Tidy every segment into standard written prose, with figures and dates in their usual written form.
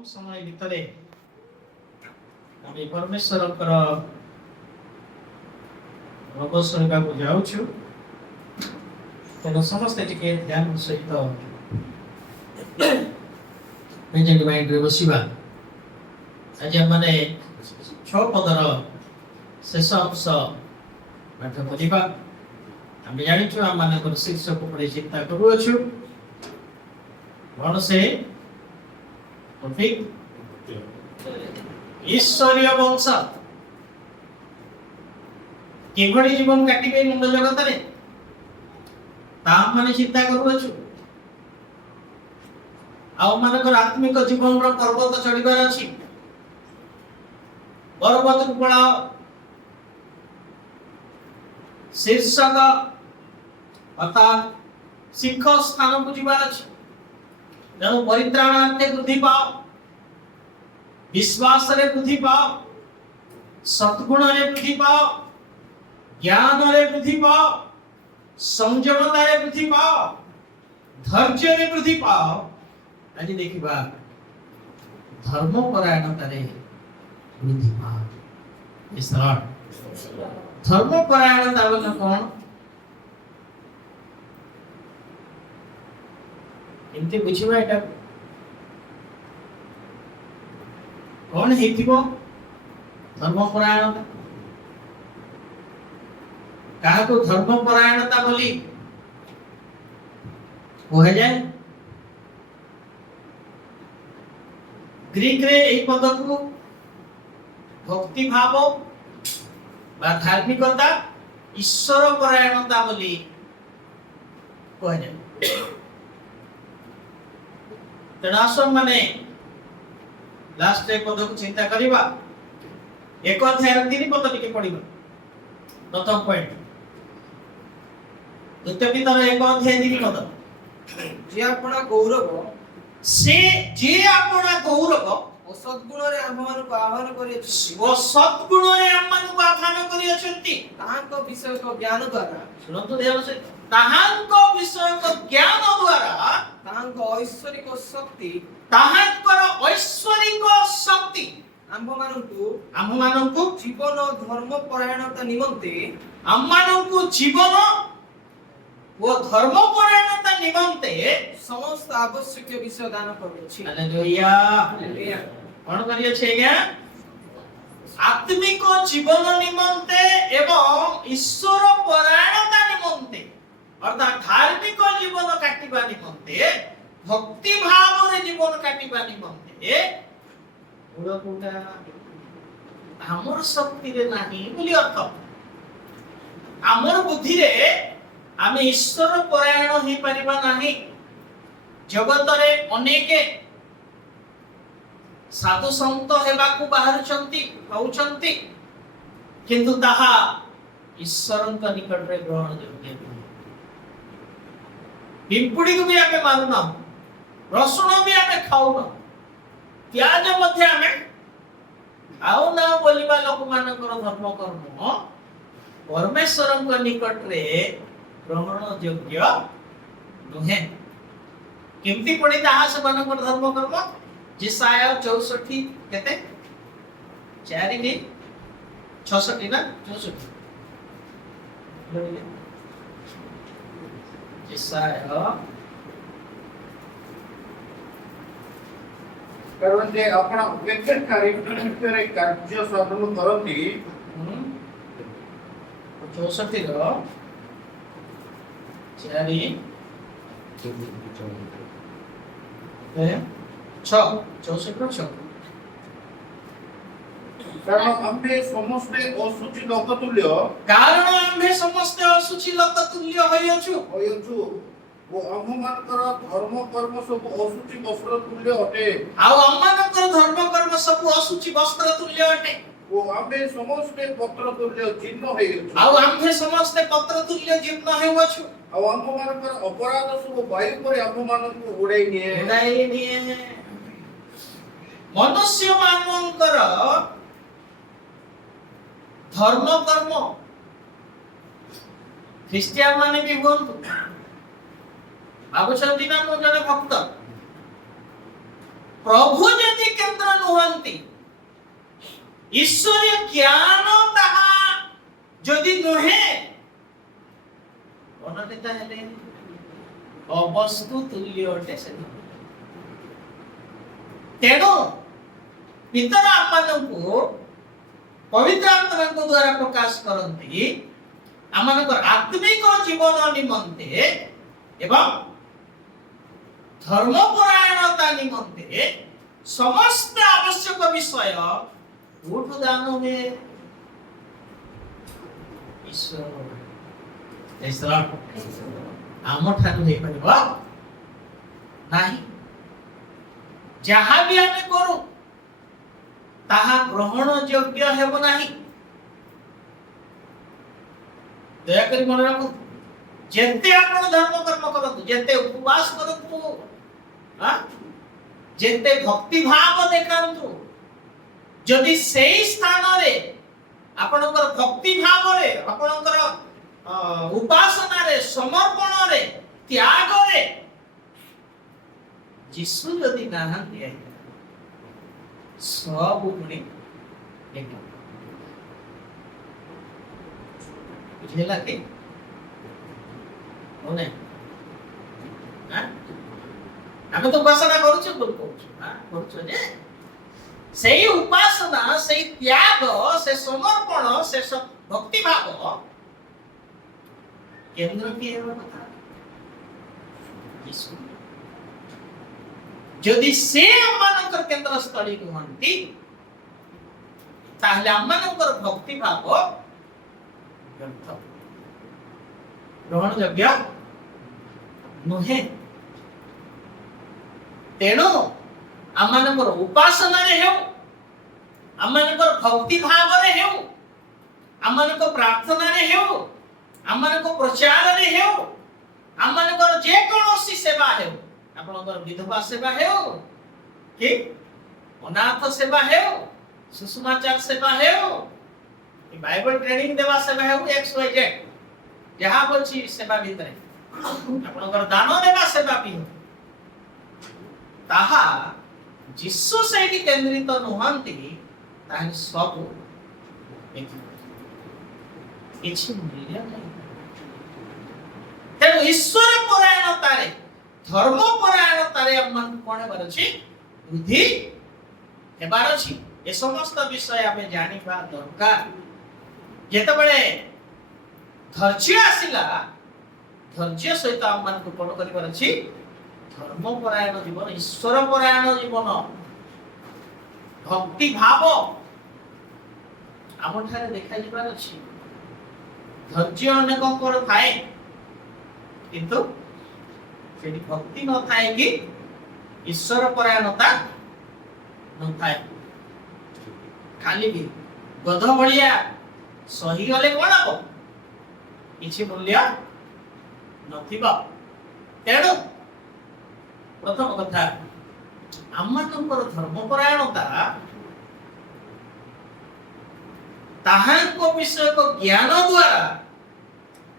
कम समय भितर आम परमेश्वर भोग शुणा जाऊँ तेणु समस्ते टिके ध्यान सहित माइंड बसवा आज आम मैंने 6 पदर शेष अंश पाठ करवा आम जाचु आम मान शीर्षक पर चिंता करुचु कौन से ईश्वरीय वंश किभली जीवन काटिबे मुंड जगत रे माने चिंता करुचु आ मानकर आत्मिक जीवन रो पर्वत चढ़ीबार अछि पर्वत को पड़ाओ शीर्षक अर्थात शिख स्थान को जीवार अछि तेणु परित्राणार्थे वृद्धि पाओ विश्वास रे वृद्धि पाओ सद्गुण रे वृद्धि पाओ ज्ञान रे वृद्धि पाओ संयमता रे वृद्धि पाओ धैर्य रे वृद्धि पाओ आज देखिबा धर्म परायणता रे वृद्धि पाओ इस धर्म परायणता बोले कौन एमती बुझिबा एटा कौन हेतिबो धर्म परायणता कहा को धर्म परायणता बोली कहे जाए ग्रीक रे एई पद को भक्ति भाव बा धार्मिकता ईश्वर परायणता बोली कहे जाए तेनासम माने लास्ट एक पद को चिंता करिबा एक अध्याय 3 पद टिके पढिबा प्रथम पॉइंट द्वितीय पितर एक अध्याय 3 पद जे आपणा गौरव से जे आपणा गौरव ओ सद्गुण रे आम्हमान को आह्वान करियछि ओ सद्गुण रे आम्हमान को आह्वान करियछंती ताहांको विषय को ज्ञान द्वारा सुनंतु ध्यान से ताहांको विषय को ज्ञान द्वारा ताहांको ऐश्वरिक शक्ति ताहांकर ऐश्वरिक शक्ति आम्भमानंकु जीवन धर्म परायणता निमंते आम्भमानंकु जीवन वो धर्म परायणता निमंते समस्त आवश्यक विषय दान करियछि हालेलुया कौन करियछि आज्ञा आत्मिक जीवन निमंते एवं ईश्वर परायणता निमंते अर्थात धार्मिक जीवन काटिबा निमंते भक्ति भाव रे जीवन काटिबा निमंते गुणपुटा हमर शक्ति रे नाही बोली अर्थ हमर बुद्धि रे आमे ईश्वर परायण होई परिबा नाही जगत रे अनेके साधु संत हेबाकू बाहरुचंती होउचंती किंतु ताहा ईश्वरंक निकट रे ग्रहण योग्य पिंपुड़ी को भी आमे मारुना रसुण भी आमे खाउना प्याज मध्य आमे खाउ ना बोलिबा लोक मानकर धर्म कर्म परमेश्वरंक निकट रे ग्रहण योग्य नुहे केमती पड़ी ताहा से मानकर धर्म कर्म जिसाया 64 केते 4 के 66 ना 64 जिसाया कारण जे आपण उपेक्षाकारी भितरे कार्य साधन करती 64 रो 4 6 64 रो 6 कारण आम्हे समस्ते असुचि लोक तुल्य कारण आम्हे समस्ते असुचि लोक तुल्य होयछु ओ आम्हमानकर धर्म कर्म सब असुचि वस्त्र तुल्य अटे आ आम्हमानकर धर्म कर्म सब असुचि वस्त्र तुल्य अटे ओ आम्हे समस्ते पत्र तुल्य जीर्ण होयछु आ आम्हे समस्ते पत्र तुल्य जीर्ण होयछु आ आम्हमानकर अपराध सब वायु पर आम्हमानक उड़ाई निये मनुष्य मानकर धर्म कर्म ख्रिस्टियान माने भी भाबुछंती ना मु जने भक्त प्रभु यदि केंद्र नुहंती ईश्वरीय ज्ञान ताहा यदि नुहे अनन्यता हेले अवस्तु तुल्य अटे से तेणु पितर आमनकु पवित्र आत्मा द्वारा प्रकाश करती आमनकर आत्मिक जीवन निमंते एवं धर्मपरायणता निमंते समस्त आवश्यक विषय कोठु दान हुए ईश्वर आम ठानु हे परिबा नाही जहाँ भी आमे करू ताहा ग्रहण योग्य हेब नाही दया करी मन रखु जेते आपण धर्म कर्म करतु जेते उपवास करतु हां जेते भक्ति भाव देखांतु जदि सेही स्थान रे आपणकर भक्ति भाव रे आपणकर उपासना रे समर्पण रे त्याग रे जिसु जदि नाहंती सब गुणे एकदम बुझेला के होने हां आमे तो उपासना करू छ बोल कहू हां करू छ जे सेही उपासना सेही त्याग से समर्पण से भक्ति भाव केंद्र की है कथा यीशु यदि से अम्मानकर केंद्र स्थली कहंती ताहले अम्मानकर भक्ति भाव व्यर्थ ग्रहण योग्य नुहे तेणु अम्मानकर उपासना रे हेउ अम्मानकर भक्ति भाव रे हेउ अम्मानकर प्रार्थना रे हेउ अम्मानकर प्रचार रे हेउ अम्मानकर जे कोनोसी सेवा हेउ आपनकर विधवा सेवा हेउ कि अनाथ सेवा हेउ सुषमाचार सेवा हेउ कि बाइबल ट्रेनिंग देवा सेवा हेउ XYZ जहां बची सेवा भितरे आपनकर दान देवा सेवा भी हो ताहा जिसु सहित केंद्रित नुहंती ताहे सब किछि मूल्य नहीं तेणु ईश्वर परायणतारे धर्म परायणतारे मन कोन बरछि बुद्धि हेबार अछि ए समस्त विषय आमे जानिबा दरकार जेते बेले धैर्य आसिला धैर्य सहित हम मन को कोन करिबार अछि धर्म परायण जीवन ईश्वर परायण जीवन भक्ति भाव आम ठारे देखा जिबार अछि धैर्य अनेक कर थाए किंतु सेठी भक्ति न थाए कि ईश्वर परायणता न थाए खाली भी गध भलिया सही गले कोन हो किछि मूल्य नथिबा तेणु प्रथम कथा आमनकर धर्मपरायणता ताहांको विषय को ज्ञान द्वारा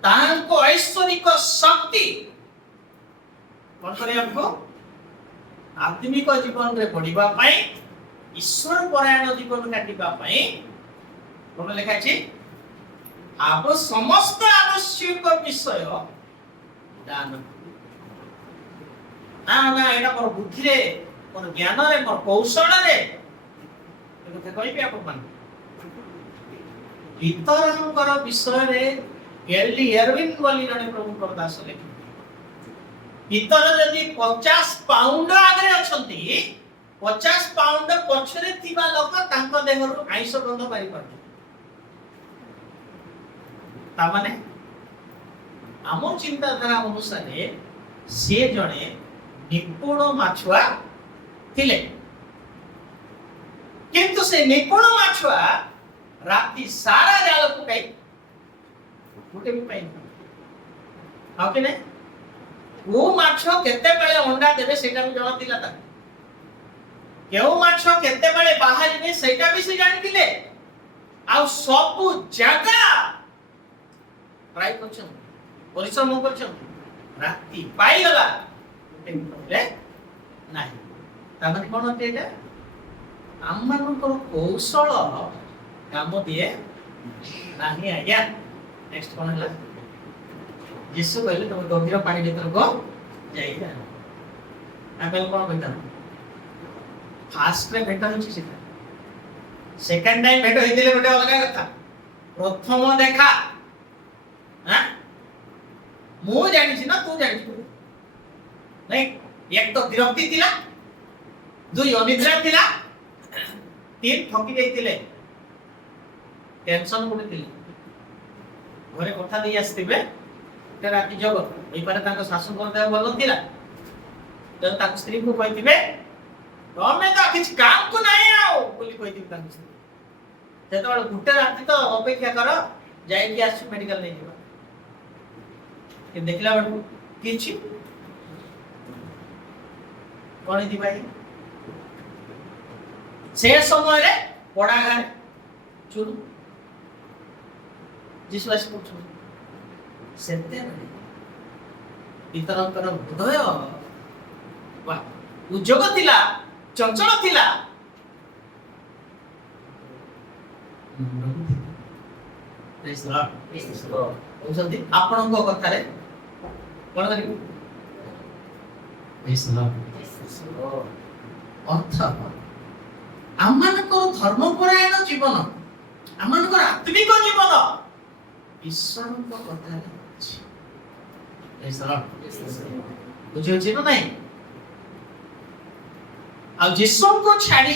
ताहांको ऐश्वरिक शक्ति कौन करे हमको आत्मिक जीवन रे बढ़िबा पई ईश्वर परायण जीवन काटिबा पई कोन लिखा अछि आप समस्त आवश्यक विषय दान ना ना एटा मोर बुद्धि रे मोर ज्ञान रे मोर कौशल रे एते कहि पे आपन मान इतरंकर विषय रे एलडी एरविन वाली जने प्रभु प्रदास लेखि इतर यदि 50 पाउंड आगे अछंती 50 पाउंड पछरे थिबा लोक तांको देहरु आइस गंध पारि परते ता माने आम चिंताधारा अनुसार से जने निपुण माछुआ थिले किंतु से निपुण माछुआ राति सारा जाल पकाई गोटे भी पाइन हां कि नै वो माछो केते बेले अंडा देबे सेटा भी जवाब दिला ता केउ माछो केते बेले बाहरिबे सेटा भी से जानि दिले आ सब जगह ट्राई करछन परिश्रम करछन राति पाई गला रे नाही ତାମାନେ କ'ଣ ଅଟେ ଏଇଟା? ଆମମାନଙ୍କର କୌଶଳ କାମ ଦିଏ ନାହିଁ ଆଜ୍ଞା। ନେକ୍ସଟ କ'ଣ ହେଲା? ଯୀଶୁ କହିଲେ ତମେ ଗଭୀର ପାଣି ଭିତରକୁ ଯାଇକି ଆମେ କ'ଣ କହିଥାଉ? ଫାଷ୍ଟରେ ଭେଟ ହେଇଛି ସେଟା, ସେକେଣ୍ଡ ଟାଇମ୍ ଭେଟ ହେଇଥିଲେ ଗୋଟେ ଅଲଗା କଥା। ପ୍ରଥମ ଦେଖା ମୁଁ ଜାଣିଛି ନା ତୁ ଜାଣିଛୁ ନାଇଁ? ଏକ ତ ବିରକ୍ତି ଥିଲା, ଦୁଇ ଅନିଦ୍ରା ଥିଲା, ତିନି ଠକି ଯାଇଥିଲେ, ଟେନସନ ଗୋଟେ ଥିଲେ, ଘରେ କଥା ଦେଇ ଆସିଥିବେ ରାତି ଯୋଗ ହେଇପାରେ ତାଙ୍କ ଶାଶୁଙ୍କର ଦେହ ଭଲ ଥିଲା, ତେଣୁ ତାଙ୍କ ସ୍ତ୍ରୀକୁ କହିଥିବେ ତମେ ତ କିଛି କାମକୁ ନାହିଁ ଆଉ ବୋଲି କହିଥିବେ ତାଙ୍କ ସ୍ତ୍ରୀ। ସେତେବେଳେ ଗୋଟେ ରାତି ତ ଅପେକ୍ଷା କର, ଯାଇକି ଆସିଛୁ ମେଡିକାଲ ନେଇଯିବା। ଦେଖିଲା ବେଳକୁ କିଛି କଣ ହେଇଥିବ ସେ ସମୟରେ ପଡା ଗାଁରେ ଚୁରୁ ଯୀଶୁ ଆସି ପଡୁଛନ୍ତି। ସେତେବେଳେ ପିତରଙ୍କର ହୃଦୟ ଉଦ୍ଯୋଗ ଥିଲା, ଚଞ୍ଚଳ ଥିଲା, ଆପଣଙ୍କ କଥାରେ କଣ କରିବୁ? ଅର୍ଥ ଆମମାନଙ୍କର ଧର୍ମପରାୟଣ ଜୀବନ, ଆମମାନଙ୍କର ଆତ୍ମିକ ଜୀବନ ଈଶ୍ୱରଙ୍କ କଥାରେ ଅଛି। ବୁଝିହଉଛି ନା ନାଇଁ? ଆଉ ଯୀଶୁଙ୍କୁ ଛାଡି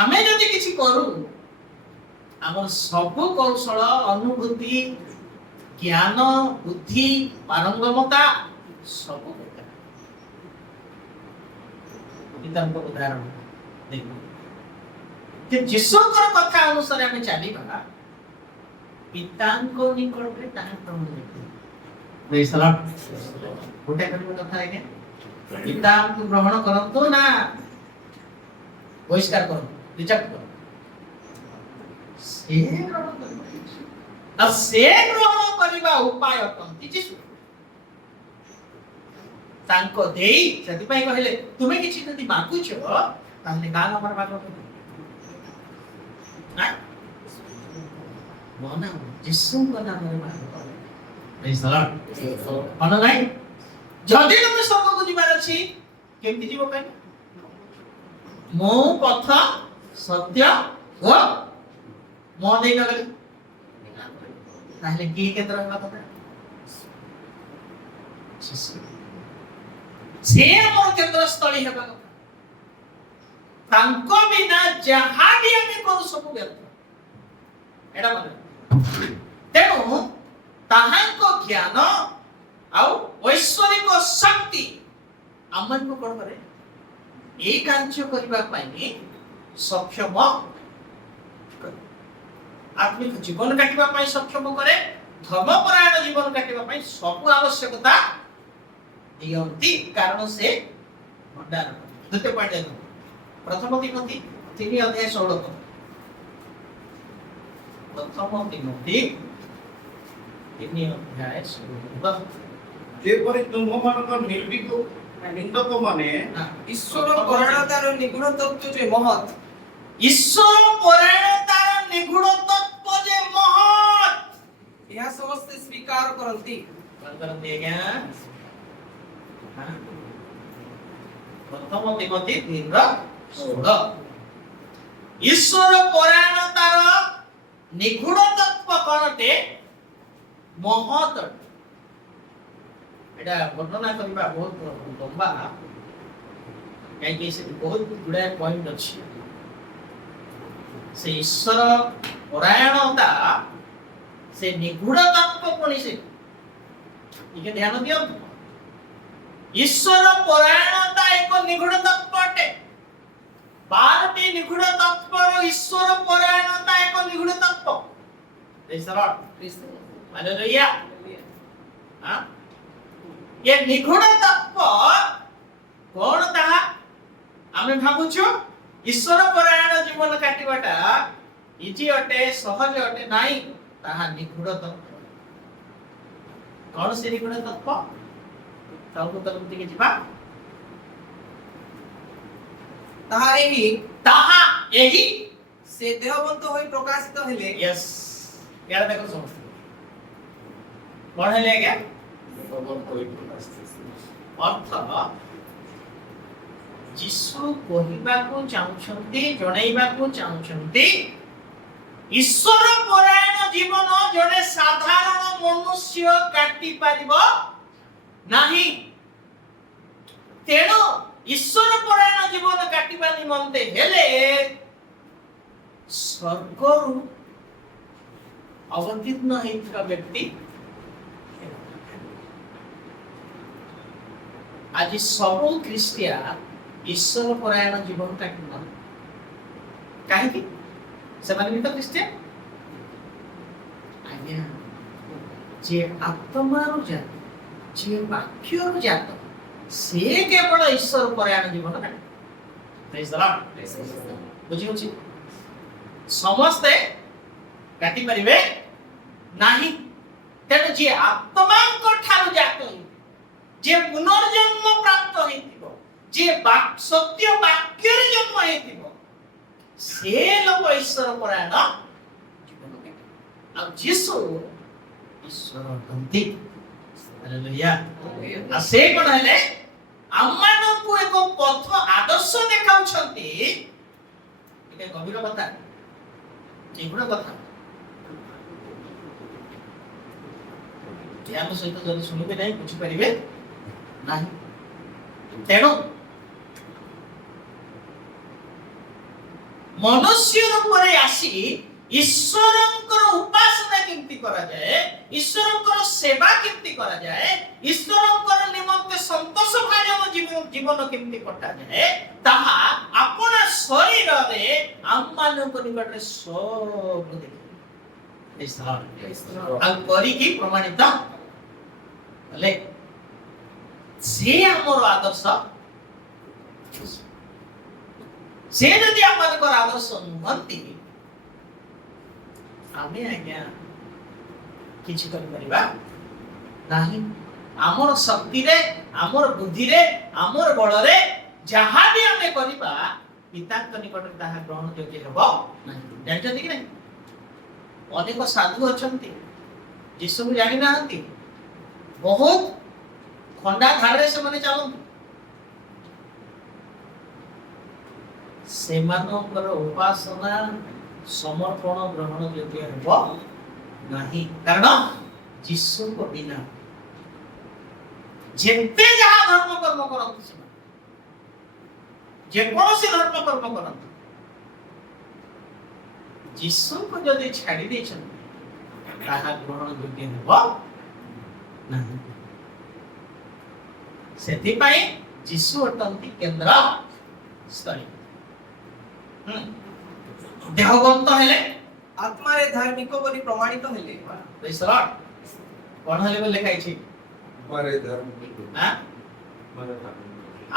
ଆମେ ଯଦି କିଛି କରୁ, ଆମର ସବୁ କୌଶଳ, ଅନୁଭୂତି, ଜ୍ଞାନ, ବୁଦ୍ଧି, ପାରଙ୍ଗମତା ସବୁ ବେକାର। ପିତାଙ୍କ ଉଦାହରଣ ଦେଖୁ, ଯୀଶୁଙ୍କର କଥା ଅନୁସାରେ ଆମେ ଚାଲିବା, ପିତାଙ୍କ ନିକଟରେ ତାହା ଗ୍ରହଣ ଗୋଟେ କଥା ଆଜ୍ଞା, ପିତାଙ୍କୁ ଗ୍ରହଣ କରନ୍ତୁ ନା ବହିଷ୍କାର କରନ୍ତୁ, ରିଜେକ୍ଟ କରନ୍ତୁ। ସେ ଗ୍ରହଣ କରିବା ଉପାୟ ଅଟନ୍ତି ଯୀଶୁ। ତାଙ୍କ ଦେଇ ସେଥିପାଇଁ କହିଲେ ତୁମେ କିଛି ଯଦି ମାଗୁଛ ତାହେଲେ କାହା ନାମରେ ମାଗ? ଯୀଶୁଙ୍କ ନାମରେ ମାଗ। ନାଇଁ, ଯଦି ତମେ ସ୍ୱର୍ଗକୁ ଯିବାର ଅଛି, କେମିତି ଯିବ କହିଲ? ମୁଁ ପଥ, ସତ୍ୟ ଓ ମୋ ଦେଇ ନଗଲେ ତାହେଲେ କିଏ କେତେ ରହିବା କଥା? ସେ ଆମର କେନ୍ଦ୍ରସ୍ଥଳୀ ହେବା କଥା। ତାଙ୍କ ବିନା ଯାହା ବି ଆମେ କରୁ ସବୁ ବ୍ୟର୍ଥ। ଏଇଟା ମାନେ ତେଣୁ ତାହାଙ୍କ ଜ୍ଞାନ ଆଉ ଐଶ୍ୱରିକ ଶକ୍ତି ଆମମାନଙ୍କୁ କଣ କରେ? এই କାର୍ଯ୍ୟ କରିବା ପାଇଁ ସକ୍ଷମ କରେ। ଆତ୍ମିକ ଜୀବନ କାଟିବା ପାଇଁ ସକ୍ଷମ କରେ, ଧର୍ମପରାୟଣ ଜୀବନ କାଟିବା ପାଇଁ ସବୁ ଆବଶ୍ୟକତା ଦିଅନ୍ତି, କାରଣ ସେ ଭଣ୍ଡାର। ଦ୍ୱିତୀୟ ପଏଣ୍ଟ ଦେଖନ୍ତୁ, ପ୍ରଥମ ତିମୋଥୀ 3:16। ପ୍ରଥମ ତିମୋଥୀ 3:16। ଯେପରି ତୁମମାନଙ୍କ ନିନ୍ଦକ ମାନେ ଈଶ୍ୱର ପରାୟଣତାର ନିଗୁଣ ତତ୍ତ୍ୱ ଯେ ମହତ୍, ଈଶ୍ୱର ପରାୟଣତାର ନିଗୁଣ ତତ୍ତ୍ୱ ଯେ ମହତ୍, ଏହା ସମସ୍ତେ ସ୍ୱୀକାର କରନ୍ତି। କଣ କରନ୍ତି ଆଜ୍ଞା? ପ୍ରଥମ ତିମୋଥୀ 3:16। ଈଶ୍ୱର ପରାୟଣତାର ନିଗୁଣ ତତ୍ତ୍ୱ କଣଟେ? ମହତ୍। এটা ବର୍ଣ୍ଣନା କରିବା ବହୁତ ଲମ୍ବା, କାହିଁକି ସେ ବହୁତ ଗୁଡ଼ାଏ ପଏଣ୍ଟ ଅଛି। ସେ ଈଶ୍ୱର ପରାୟଣତା, ସେ ନିଗୁଡ଼ ତତ୍ତ୍ୱ ପୁଣି ସେ ଟିକେ ଧ୍ୟାନ ଦିଅନ୍ତୁ। ଈଶ୍ୱର ପରାୟଣତା ଏକ ନିଗୁଡ଼ ତତ୍ତ୍ୱ ଅଟେ। 12ଟି ନିଗୁଡ଼ ତତ୍ତ୍ୱର ଈଶ୍ୱର ପରାୟଣତା ଏକ ନିଗୁଡ଼ ତତ୍ତ୍ୱ। ହାଲେଲୁୟା। ये निगुण तत्व कौन ताहा आमे भाबुछु? ईश्वर परायण जीवन काटिबाटा इजी अटे, सहज अटे नाही, ताहा निगुण तत्व। कौन से निगुण तत्व? ताऊ तरफ दिके जिबा ତାହା ଏହି ତାହା ଏହି ସେ ଦେହବନ୍ତ ହୋଇ ପ୍ରକାଶିତ ହେଲେ यस यार देखो समझते कौन है ले गया अर्थ ଯୀଶୁ କହିବାକୁ ଚାହୁଁଛନ୍ତି ଜଣେଇବାକୁ ଚାହୁଁଛନ୍ତି ଈଶ୍ୱର ପରାୟଣ ଜୀବନ ଜଣେ ସାଧାରଣ ମନୁଷ୍ୟ କାଟି ପାରିବ ନାହିଁ। ତେଣୁ ଈଶ୍ୱର ପରାୟଣ ଜୀବନ କାଟିବା ନିମନ୍ତେ ହେଲେ ସ୍ୱର୍ଗରୁ ଅବତୀର୍ଣ୍ଣ ହେଇଥିବା ବ୍ୟକ୍ତି ଆଜି ସବୁ ଖ୍ରୀଷ୍ଟିଆନ ଈଶ୍ୱର ପରାୟଣ ଜୀବନ କାଟୁନ କାହିଁକି ସେମାନେ ବି ତ ଖ୍ରୀଷ୍ଟିଆନ ଆଜ୍ଞା ଯିଏ ଆତ୍ମାରୁ ଜାତ ଯିଏ ବାକ୍ୟରୁ ଜାତ ସେ କେବଳ ଈଶ୍ୱର ପରାୟଣ ଜୀବନ କାଟେ ବୁଝିହଉଛି ସମସ୍ତେ କାଟି ପାରିବେ ନାହିଁ। ତେଣୁ ଯିଏ ଆତ୍ମାଙ୍କ ଠାରୁ ଜାତ ହେଇଥିବ ଯିଏ ପୁନର୍ଜନ୍ମ ପ୍ରାପ୍ତ ହେଇଥିବ ଯିଏ ସତ୍ୟ ବାକ୍ୟରେ ଜନ୍ମ ହେଇଥିବ ସେ ଲୋକ ଈଶ୍ୱର ପରାୟଣ ଜୀବନ କାଟେ। ଆଉ ଯୀଶୁ ଈଶ୍ୱର ଅଟନ୍ତି। ହାଲେଲୁୟା। ଆଉ ସେ କ'ଣ ହେଲେ ଆମମାନଙ୍କୁ ଏକ ପଥ ଆଦର୍ଶ ଦେଖାଉଛନ୍ତି। ଟିକେ ଗଭୀର କଥା ଏଗୁଡ଼ା କଥା ଧ୍ୟାନ ସହିତ ଯଦି ଶୁଣିବେ ନାହିଁ ବୁଝିପାରିବେ ନାହିଁ। ତେଣୁ ମନୁଷ୍ୟ ରୂପରେ ଆସି ଈଶ୍ୱରଙ୍କର ଉପାସନା କେମିତି କରାଯାଏ ଈଶ୍ୱରଙ୍କର ସେବା କେମିତି କରାଯାଏ ଈଶ୍ୱରଙ୍କର ନିମନ୍ତେ ସନ୍ତୋଷ ଭାଜନ ଜୀବନ କେମିତି କଟାଯାଏ ତାହା ଆପଣ ଶରୀରରେ ଆମମାନଙ୍କ ନିକଟରେ ସବୁ ଦେଖିବେ ଆଉ କରିକି ପ୍ରମାଣିତ ହେଲେ ସେ ଆମର ଆଦର୍ଶ। ସେ ଯଦି ଆମମାନଙ୍କର ଆଦର୍ଶ ନୁହନ୍ତି ଆମେ ଆଜ୍ଞା କିଛି କରିପାରିବା ନାହିଁ। ଆମର ଶକ୍ତିରେ ଆମର ବୁଦ୍ଧିରେ ଆମର ବଳରେ ଯାହା ବି ଆମେ କରିବା ପିତାଙ୍କ ନିକଟରେ ତାହା ଗ୍ରହଣ ଯୋଗ୍ୟ ହେବ ନାହିଁ। ଜାଣିଛନ୍ତି କି ନାହିଁ ଅନେକ ସାଧୁ ଅଛନ୍ତି ଯୀଶୁକୁ ଜାଣିନାହାନ୍ତି ବହୁତ ଖଣ୍ଡା ଧାରରେ ସେମାନେ ଚାଲନ୍ତି ସେମାନଙ୍କର ଉପାସନା ସମର୍ପଣ ଗ୍ରହଣ ଯୋଗ୍ୟ ହେବ ନାହିଁ। କାରଣ ଯୀଶୁଙ୍କ ବିନା ଯେତେ ଯାହା ଧର୍ମ କର୍ମ କରନ୍ତି ସେମାନେ ଯେକୌଣସି ଧର୍ମ କର୍ମ କରନ୍ତି ଯୀଶୁଙ୍କୁ ଯଦି ଛାଡ଼ି ଦେଇଛନ୍ତି ତାହା ଗ୍ରହଣ ଯୋଗ୍ୟ ହେବ ନାହିଁ। ସେଥିପାଇଁ ଯୀଶୁ ଅଟନ୍ତି କେନ୍ଦ୍ର ସ୍ଥଳୀ। ଦେହବନ୍ତ ହେଲେ ଆତ୍ମାରେ ଧାର୍ମିକ ବୋଲି ପ୍ରମାଣିତ ହେଲେ କଣ ହେଲେ ବୋଲି ଲେଖା ହେଇଛି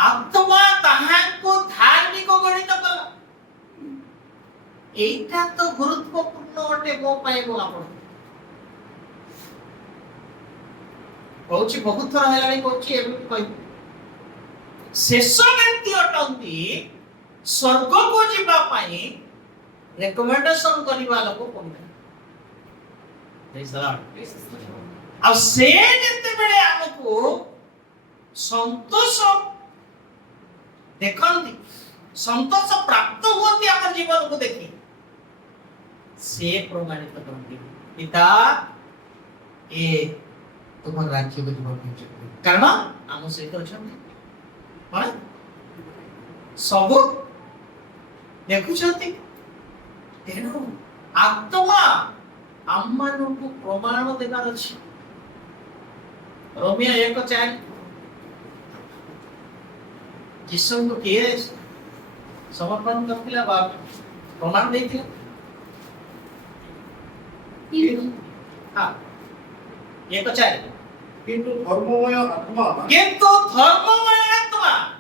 ଆତ୍ମା ତାହାଙ୍କୁ ଧାର୍ମିକ ଗଣିତ କଲା। এইটা তো গুরুত্বপূর্ণ অটে ମୋ ପାଇଁ ମୁଁ ଆପଣ କହୁଛି ବହୁତ ଥର ହେଲାଣି କହୁଛି ଏବେ ବି କହିବି ଶେଷ ବ୍ୟକ୍ତି ଅଟନ୍ତି ସ୍ୱର୍ଗକୁ ଯିବା ପାଇଁ ରେକମେଣ୍ଡେସନ କରିବା ଲୋକ କହୁନାହାନ୍ତି। ଆଉ ସେ ଯେତେବେଳେ ଆମକୁ ସନ୍ତୋଷ ଦେଖନ୍ତି ସନ୍ତୋଷ ପ୍ରାପ୍ତ ହୁଅନ୍ତି ଆମ ଜୀବନକୁ ଦେଖି ସେ ପ୍ରମାଣିତ କରନ୍ତି ପିତା ଏ ତୁମ ରାଜ୍ୟକୁ ଯିବ କାରଣ ଆମ ସହିତ ଅଛନ୍ତି କଣ ସବୁ ଦେଖୁଛନ୍ତି। ତେଣୁ ଆତ୍ମା ଆମମାନଙ୍କୁ ପ୍ରମାଣ ଦେବାର ଅଛି। ରୋମିଓ 1:4 ଯୀଶୁଙ୍କୁ କିଏ ସମର୍ପଣ କରିଥିଲା ବା ପ୍ରମାଣ ଦେଇଥିଲା? ହଁ 1:4 କିନ୍ତୁ ଧର୍ମମୟ ଆତ୍ମା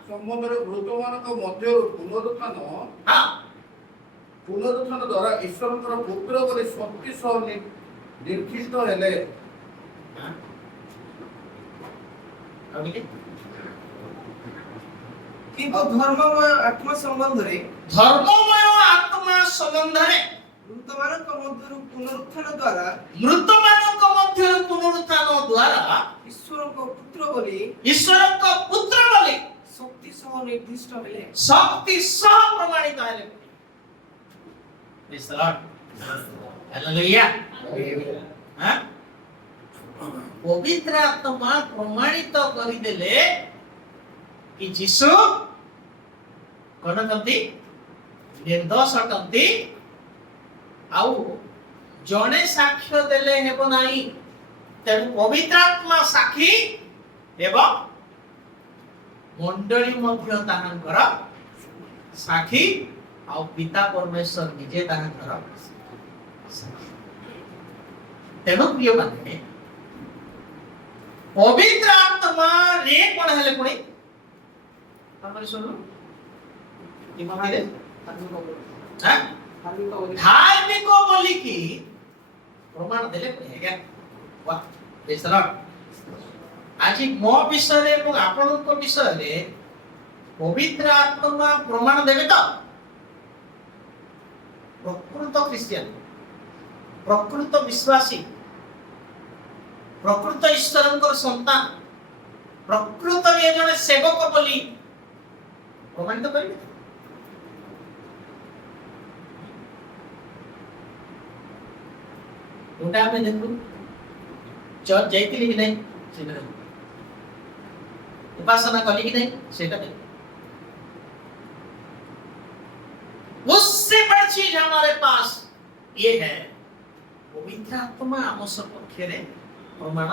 ସମ୍ବନ୍ଧରେ ମୃତମାନଙ୍କ ମଧ୍ୟରୁ ପୁନରୁତ୍ଥାନ ଦ୍ୱାରା ଈଶ୍ୱରଙ୍କର ପୁତ୍ର ବୋଲି ଶକ୍ତି ସହ ନିର୍ଦ୍ଦିଷ୍ଟ ହେଲେ কিন্তু ধর্মময় আত্মা সম্বন্ধে ଧର୍ମମୟ ଆତ୍ମା ସମ୍ବନ୍ଧରେ ମୃତମାନଙ୍କ ମଧ୍ୟରୁ ପୁନରୁତ୍ଥାନ ଦ୍ୱାରା ମୃତମାନଙ୍କ ମଧ୍ୟରୁ ପୁନରୁତ୍ଥାନ ଦ୍ୱାରା ଈଶ୍ୱରଙ୍କ ପୁତ୍ର ବୋଲି ଈଶ୍ୱରଙ୍କ ପୁତ୍ର ବୋଲି ଶକ୍ତି ସହ ନିର୍ଦ୍ଦିଷ୍ଟ ହେଲେ। ଶକ୍ତି ସହ ପ୍ରମାଣିତ ହେଲେ। Praise the Lord. Hallelujah. ହଁ? ପବିତ୍ର ଆତ୍ମା ପ୍ରମାଣିତ କରିଦେଲେ କି ଯୀଶୁ କଣ ଅଟନ୍ତି? ନିର୍ଦ୍ଦୋଷ ଅଟନ୍ତି। ଆଉ ଜଣେ ସାକ୍ଷ୍ୟ ଦେଲେ ହେବ ନାହିଁ, ତେଣୁ ପବିତ୍ର ଆତ୍ମା ସାକ୍ଷୀ ଏବଂ ମଣ୍ଡଳୀ ମଧ୍ୟ ତାହାଙ୍କର ସାକ୍ଷୀ, ଆଉ ପିତା ପରମେଶ୍ୱର ନିଜେ ତାହାଙ୍କର ସାକ୍ଷୀ। ତେଣୁ ପ୍ରିୟମାନେ ପବିତ୍ର ଆତ୍ମାରେ କଣ ହେଲେ ପୁଣି ଆମର ଶୁଣୁ ତିମୋଥୀରେ ଧାର୍ମିକ ବୋଲିକି ପ୍ରମାଣ ଦେଲେ ପୁଣି ଆଜ୍ଞା ୱାହ ପ୍ରେଜ୍ ଦ ଲର୍ଡ। ଆଜି ମୋ ବିଷୟରେ ଏବଂ ଆପଣଙ୍କ ବିଷୟରେ ପବିତ୍ର ଆତ୍ମା ପ୍ରମାଣ ଦେବେ ତ? ପ୍ରକୃତ ଖ୍ରୀଷ୍ଟିଆନ, ପ୍ରକୃତ ବିଶ୍ୱାସୀ, ପ୍ରକୃତ ଈଶ୍ୱରଙ୍କର ସନ୍ତାନ, ପ୍ରକୃତରେ ଜଣେ ସେବକ ବୋଲି ପ୍ରମାଣିତ କରିବେ। ଯୋଉଟା ଆମେ ଦେଖୁ ଚର୍ଚ୍ଚ ଯାଇଥିଲି କି ନାହିଁ ସେଇଟା ଦେଖୁ, उपासना कली कि नहीं सेटा देखो। उससे बड़ी चीज हमारे पास ये है पवित्र आत्मा आम सपक्षे प्रमाण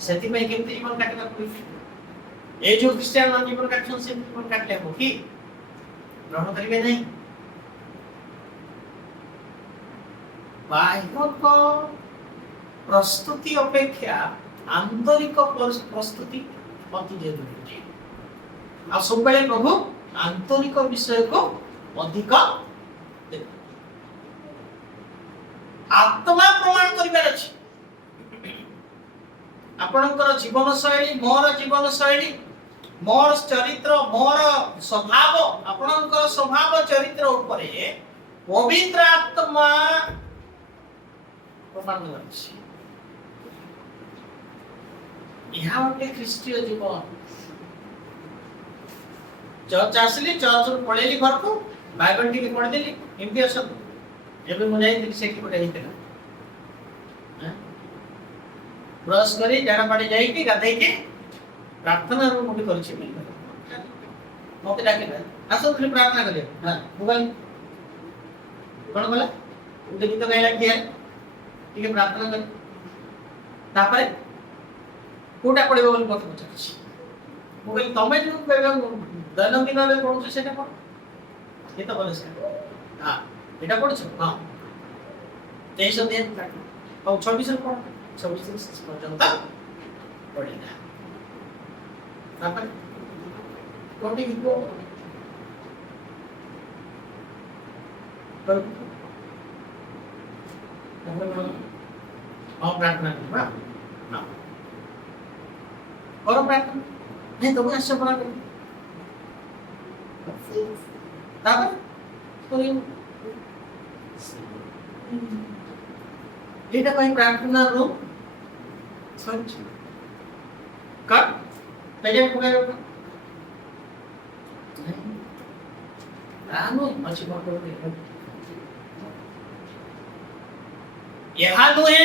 सेति में केमती जीवन काटना कोई ए जो क्रिश्चियन मान जीवन काटछन से जीवन काटले हो कि ग्रहण करिवे नहीं। बाह्य को प्रस्तुति अपेक्षा आंतरिक प्रस्तुति अति जरूरी। आ सब बेले प्रभु आंतरिक विषय को अधिक आत्मा प्रमाण करिबार अछि। आपणकर जीवन शैली, मोर जीवन शैली, मोर चरित्र, मोर स्वभाव, आपणकर स्वभाव चरित्र उपरे पवित्र आत्मा प्रमाण अछि। यहाँ गोटे ख्रीष्टीय जीवन चर्च आसली, चर्च पढ़ेली घर को बाइबल टी पढ़देली एमती असत एबे मु जाई से गोटे हेतला ब्रश करी जाड़ा पाड़ी जाई कि गाधई के प्रार्थना रो मुझे करछि मते डाके आसो खाली प्रार्थना करियो। हां मोबाइल कोन बोला उते गीत गाइला किया ठीक प्रार्थना कर तापरे कोटा पड़िबो बोली मते पचाछि मु कहली तमे जो दैनंदिन रे पढुछ सेटा पढ ये तो बोले से हां एटा पढुछ हां 23 दिन और 26 पढ 26 पर्यंत पढिना तापर कोटी गीत कर और प्रार्थना करबा हां और प्रार्थना नहीं तो मैं अच्छा बना कर तापर कोई एटा कोई प्रार्थना रो सच कर पहले पुकारो रानो अच्छी बात हो गई यहाँ नुहे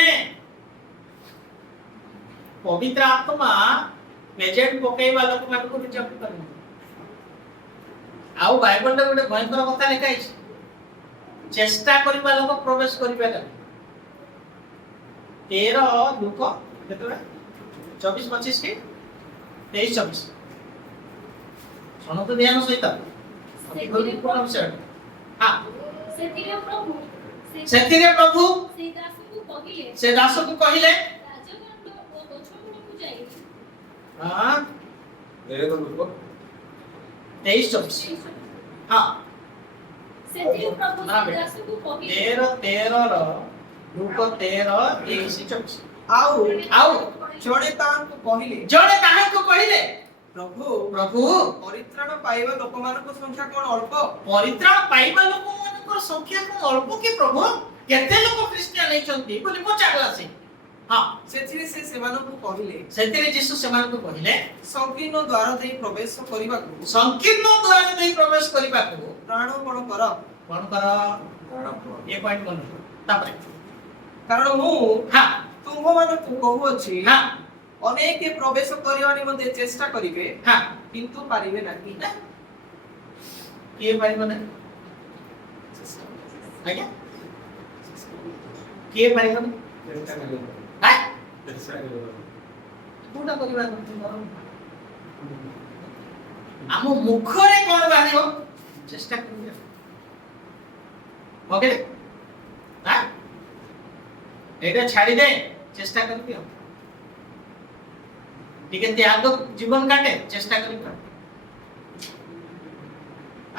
पवित्र आत्मा पेजेंट पकेइबा लोक मानकु रिजेक्ट करनु आउ बाइबल रे गोटे भयंकर कथा लिखा है चेष्टा करिबा लोक प्रवेश करिबा ना 13 लूक केतरा 24 25 के 23 24 सुनो तो ध्यान सहित हां सेतिरे प्रभु से दास को कहिले हां 23 24 हां सेतिरे प्रभु से दास को कहिले 13 रो लूक 13 23 24 ଆଉ आओ ଜଣେ ତାହାଙ୍କୁ କହିଲେ ଜଣେ କାହାକୁ କହିଲେ ପ୍ରଭୁ ପ୍ରଭୁ ପରିତ୍ରାଣ ପାଇବା ଲୋକମାନଙ୍କ ସଂଖ୍ୟା କଣ ଅଳ୍ପ? ପରିତ୍ରାଣ ପାଇବା ଲୋକମାନଙ୍କର ସଂଖ୍ୟା କଣ ଅଳ୍ପ କି ପ୍ରଭୁ? କେତେ ଲୋକ ଖ୍ରୀଷ୍ଟିଆନ ହେଇଛନ୍ତି ବୋଲି ପଚାରିଲା ସେ। ହଁ, ସେଥିରେ ସେ ସେମାନଙ୍କୁ କହିଲେ ସେଥିରେ ଯୀଶୁ ସେମାନଙ୍କୁ କହିଲେ ସଂକୀର୍ଣ୍ଣ ଦ୍ୱାର ଦେଇ ପ୍ରବେଶ କରିବାକୁ ସଂକୀର୍ଣ୍ଣ ଦ୍ୱାର ଦେଇ ପ୍ରବେଶ କରିବାକୁ ପ୍ରାଣପଣ କର, କଣ କର? ଏ ପଏଣ୍ଟ କର। ତାପରେ କାରଣ ମୁଁ ହଁ ତୁମମାନଙ୍କୁ କହୁଅଛି ହଁ ଅନେକେ ପ୍ରବେଶ କରିବା ନିମନ୍ତେ ଚେଷ୍ଟା କରିବେ ହଁ କିନ୍ତୁ ପାରିବେ ନାହିଁ। କିଏ ପାରିବ ନା? ଆଜ୍ଞା କିଏ ପାରିବ ନା? କୋଉଟା କରିବା? ଆମ ମୁଖରେ କଣ ବାହାରିବ ଚେଷ୍ଟା କରିବା। ଓକେ, ଏଇଟା ଛାଡ଼ିଦେ, ଚେଷ୍ଟା କରିବି ଆଉ ଟିକେ ତ୍ୟାଗ ଜୀବନ କାଟେ, ଚେଷ୍ଟା କରିବି।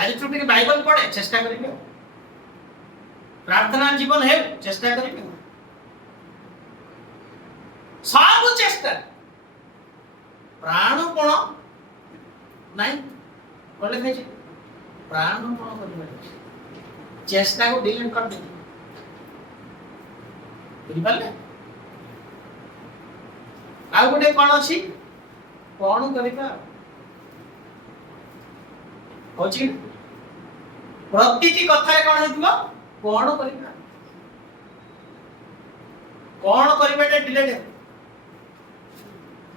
ଆଜିଠୁ ଟିକେ ବାଇବଲ ପଢେ, ଚେଷ୍ଟା କରିବି ଆଉ ପ୍ରାର୍ଥନା ଜୀବନ ହେଉ, ଚେଷ୍ଟା କରିବି। ସବୁ ଚେଷ୍ଟା, ପ୍ରାଣପଣ ନାଇଁ କଲେ ଖାଇଛି, ପ୍ରାଣପଣ କରିବାର ଅଛି। ଚେଷ୍ଟାକୁ ଡିଲିଟ୍ କରିଦେ, ବୁଝିପାରିଲେ? ଆଉ ଗୋଟେ କଣ ଅଛି? କଣ କରିବା ହଉଛି ପ୍ରତିଟି କଥାରେ କଣ ହେଇଥିବ? କଣ କରିବା, କଣ କରିବାଟା ଡିଲେଟ୍ ହେବ।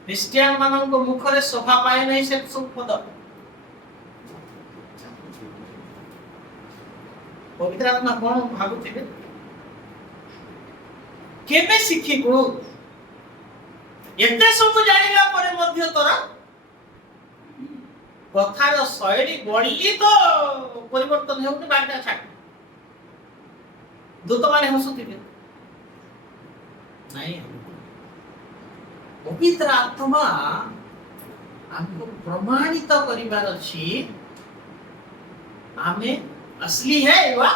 ଖ୍ରୀଷ୍ଟିଆନ ମାନଙ୍କ ମୁଖରେ ଶୋଭା ପାଏ ନାହିଁ ସେ ସବୁ ପଦ। ପବିତ୍ର ଆତ୍ମା କଣ ଭାବୁଥିବେ? କେବେ ଶିଖିବୁ? ଏତେ ସବୁ ଜାଣିଲା ପରେ ମଧ୍ୟ ତୋର କଥାର ଶୈଳୀ ବଢିଲି ତ ପରିବର୍ତ୍ତନ ହେଉନି। ବାରଟା ଛାଡ, ଦୂତମାନେ ହସୁଥିବେ ନାଇଁ। ପବିତ୍ର ଆତ୍ମା ଆମକୁ ପ୍ରମାଣିତ କରିବାର ଅଛି ଆମେ असली है वा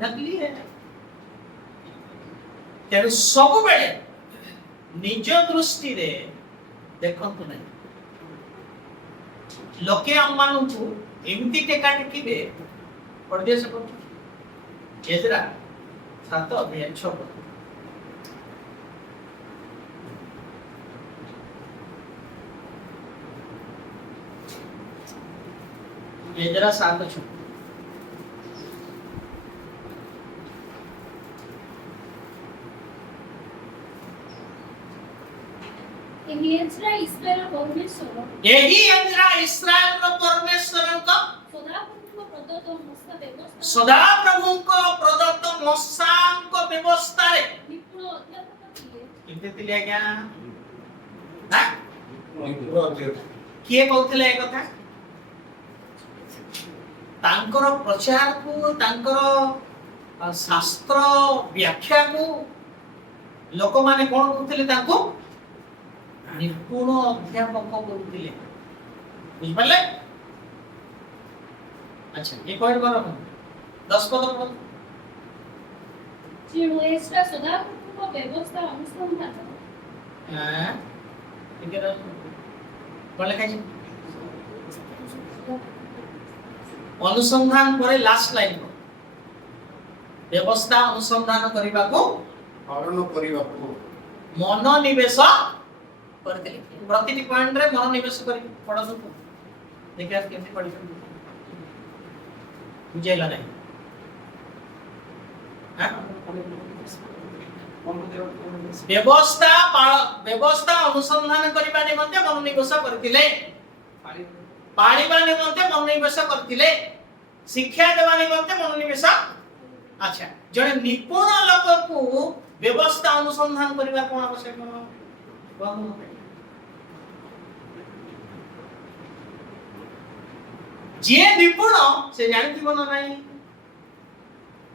नकली है। ତେଣୁ ସବୁବେଳେ ନିଜ ଦୃଷ୍ଟିରେ ଦେଖନ୍ତୁ ନାହିଁ। ଲୋକେ ଆମମାନଙ୍କୁ ଏମିତି ଟେକା ଟେକିବେ। ପଢିଦିଅ ସେପଟ ଏଜରା 7:6। एजरा 7:6। यही एजरा इस्राएल परमेश्वर ସଦାପ୍ରଭୁଙ୍କ ପ୍ରଦତ୍ତ ମଶାଙ୍କ ବ୍ୟବସ୍ଥାରେ निपुण अध्यापक ଥିଲେ। କେମିତି ଥିଲେ ଆଜ୍ଞା? କିଏ କହୁଥିଲେ ଏ କଥା? ତାଙ୍କର ପ୍ରଚାରକୁ, ତାଙ୍କର ଶାସ୍ତ୍ର ବ୍ୟାଖ୍ୟାକୁ ଲୋକମାନେ କଣ କରୁଥିଲେ? ତାଙ୍କୁ ନିପୁଣ ଅଧ୍ୟାପକ କରୁଥିଲେ। ବୁଝିପାରିଲେ? अच्छा, ये पॉइंट करो 10 पद पढ़ो। जेणु एजरा सदाप्रभुଙ୍କ ବ୍ୟବସ୍ଥା ଅନୁସନ୍ଧାନ हां ठीक है। कौन लिखा है? अनुसंधान करे लास्ट लाइन को व्यवस्था अनुसंधान କରିବାକୁ ପାଳନ କରିବାକୁ ମନୋନିବେଶ କରିଥିଲେ। ପ୍ରତିଟି ପଏଣ୍ଟ ରେ ମନୋନିବେଶ କରି ପଢନ୍ତୁ। ଦେଖିବା କେମିତି ପଢିବେ। ବୁଝେଇଲା ନାହିଁ? ବ୍ୟବସ୍ଥା ଅନୁସନ୍ଧାନ କରିବା ନିମନ୍ତେ ମନୋନିବେଶ କରିଥିଲେ। ପାଳିବା ନିମନ୍ତେ ମନୋନିବେଶ କରିଥିଲେ। ଶିକ୍ଷା ଦେବା ନିମନ୍ତେ ମନୋନିବେଶ। ଆଚ୍ଛା, ଜଣେ ନିପୁଣ ଲୋକକୁ ବ୍ୟବସ୍ଥା ଅନୁସନ୍ଧାନ କରିବା କଣ ଆବଶ୍ୟକ? ଯିଏ ନିପୁଣ ସେ ଜାଣିଥିବ ନା ନାହିଁ?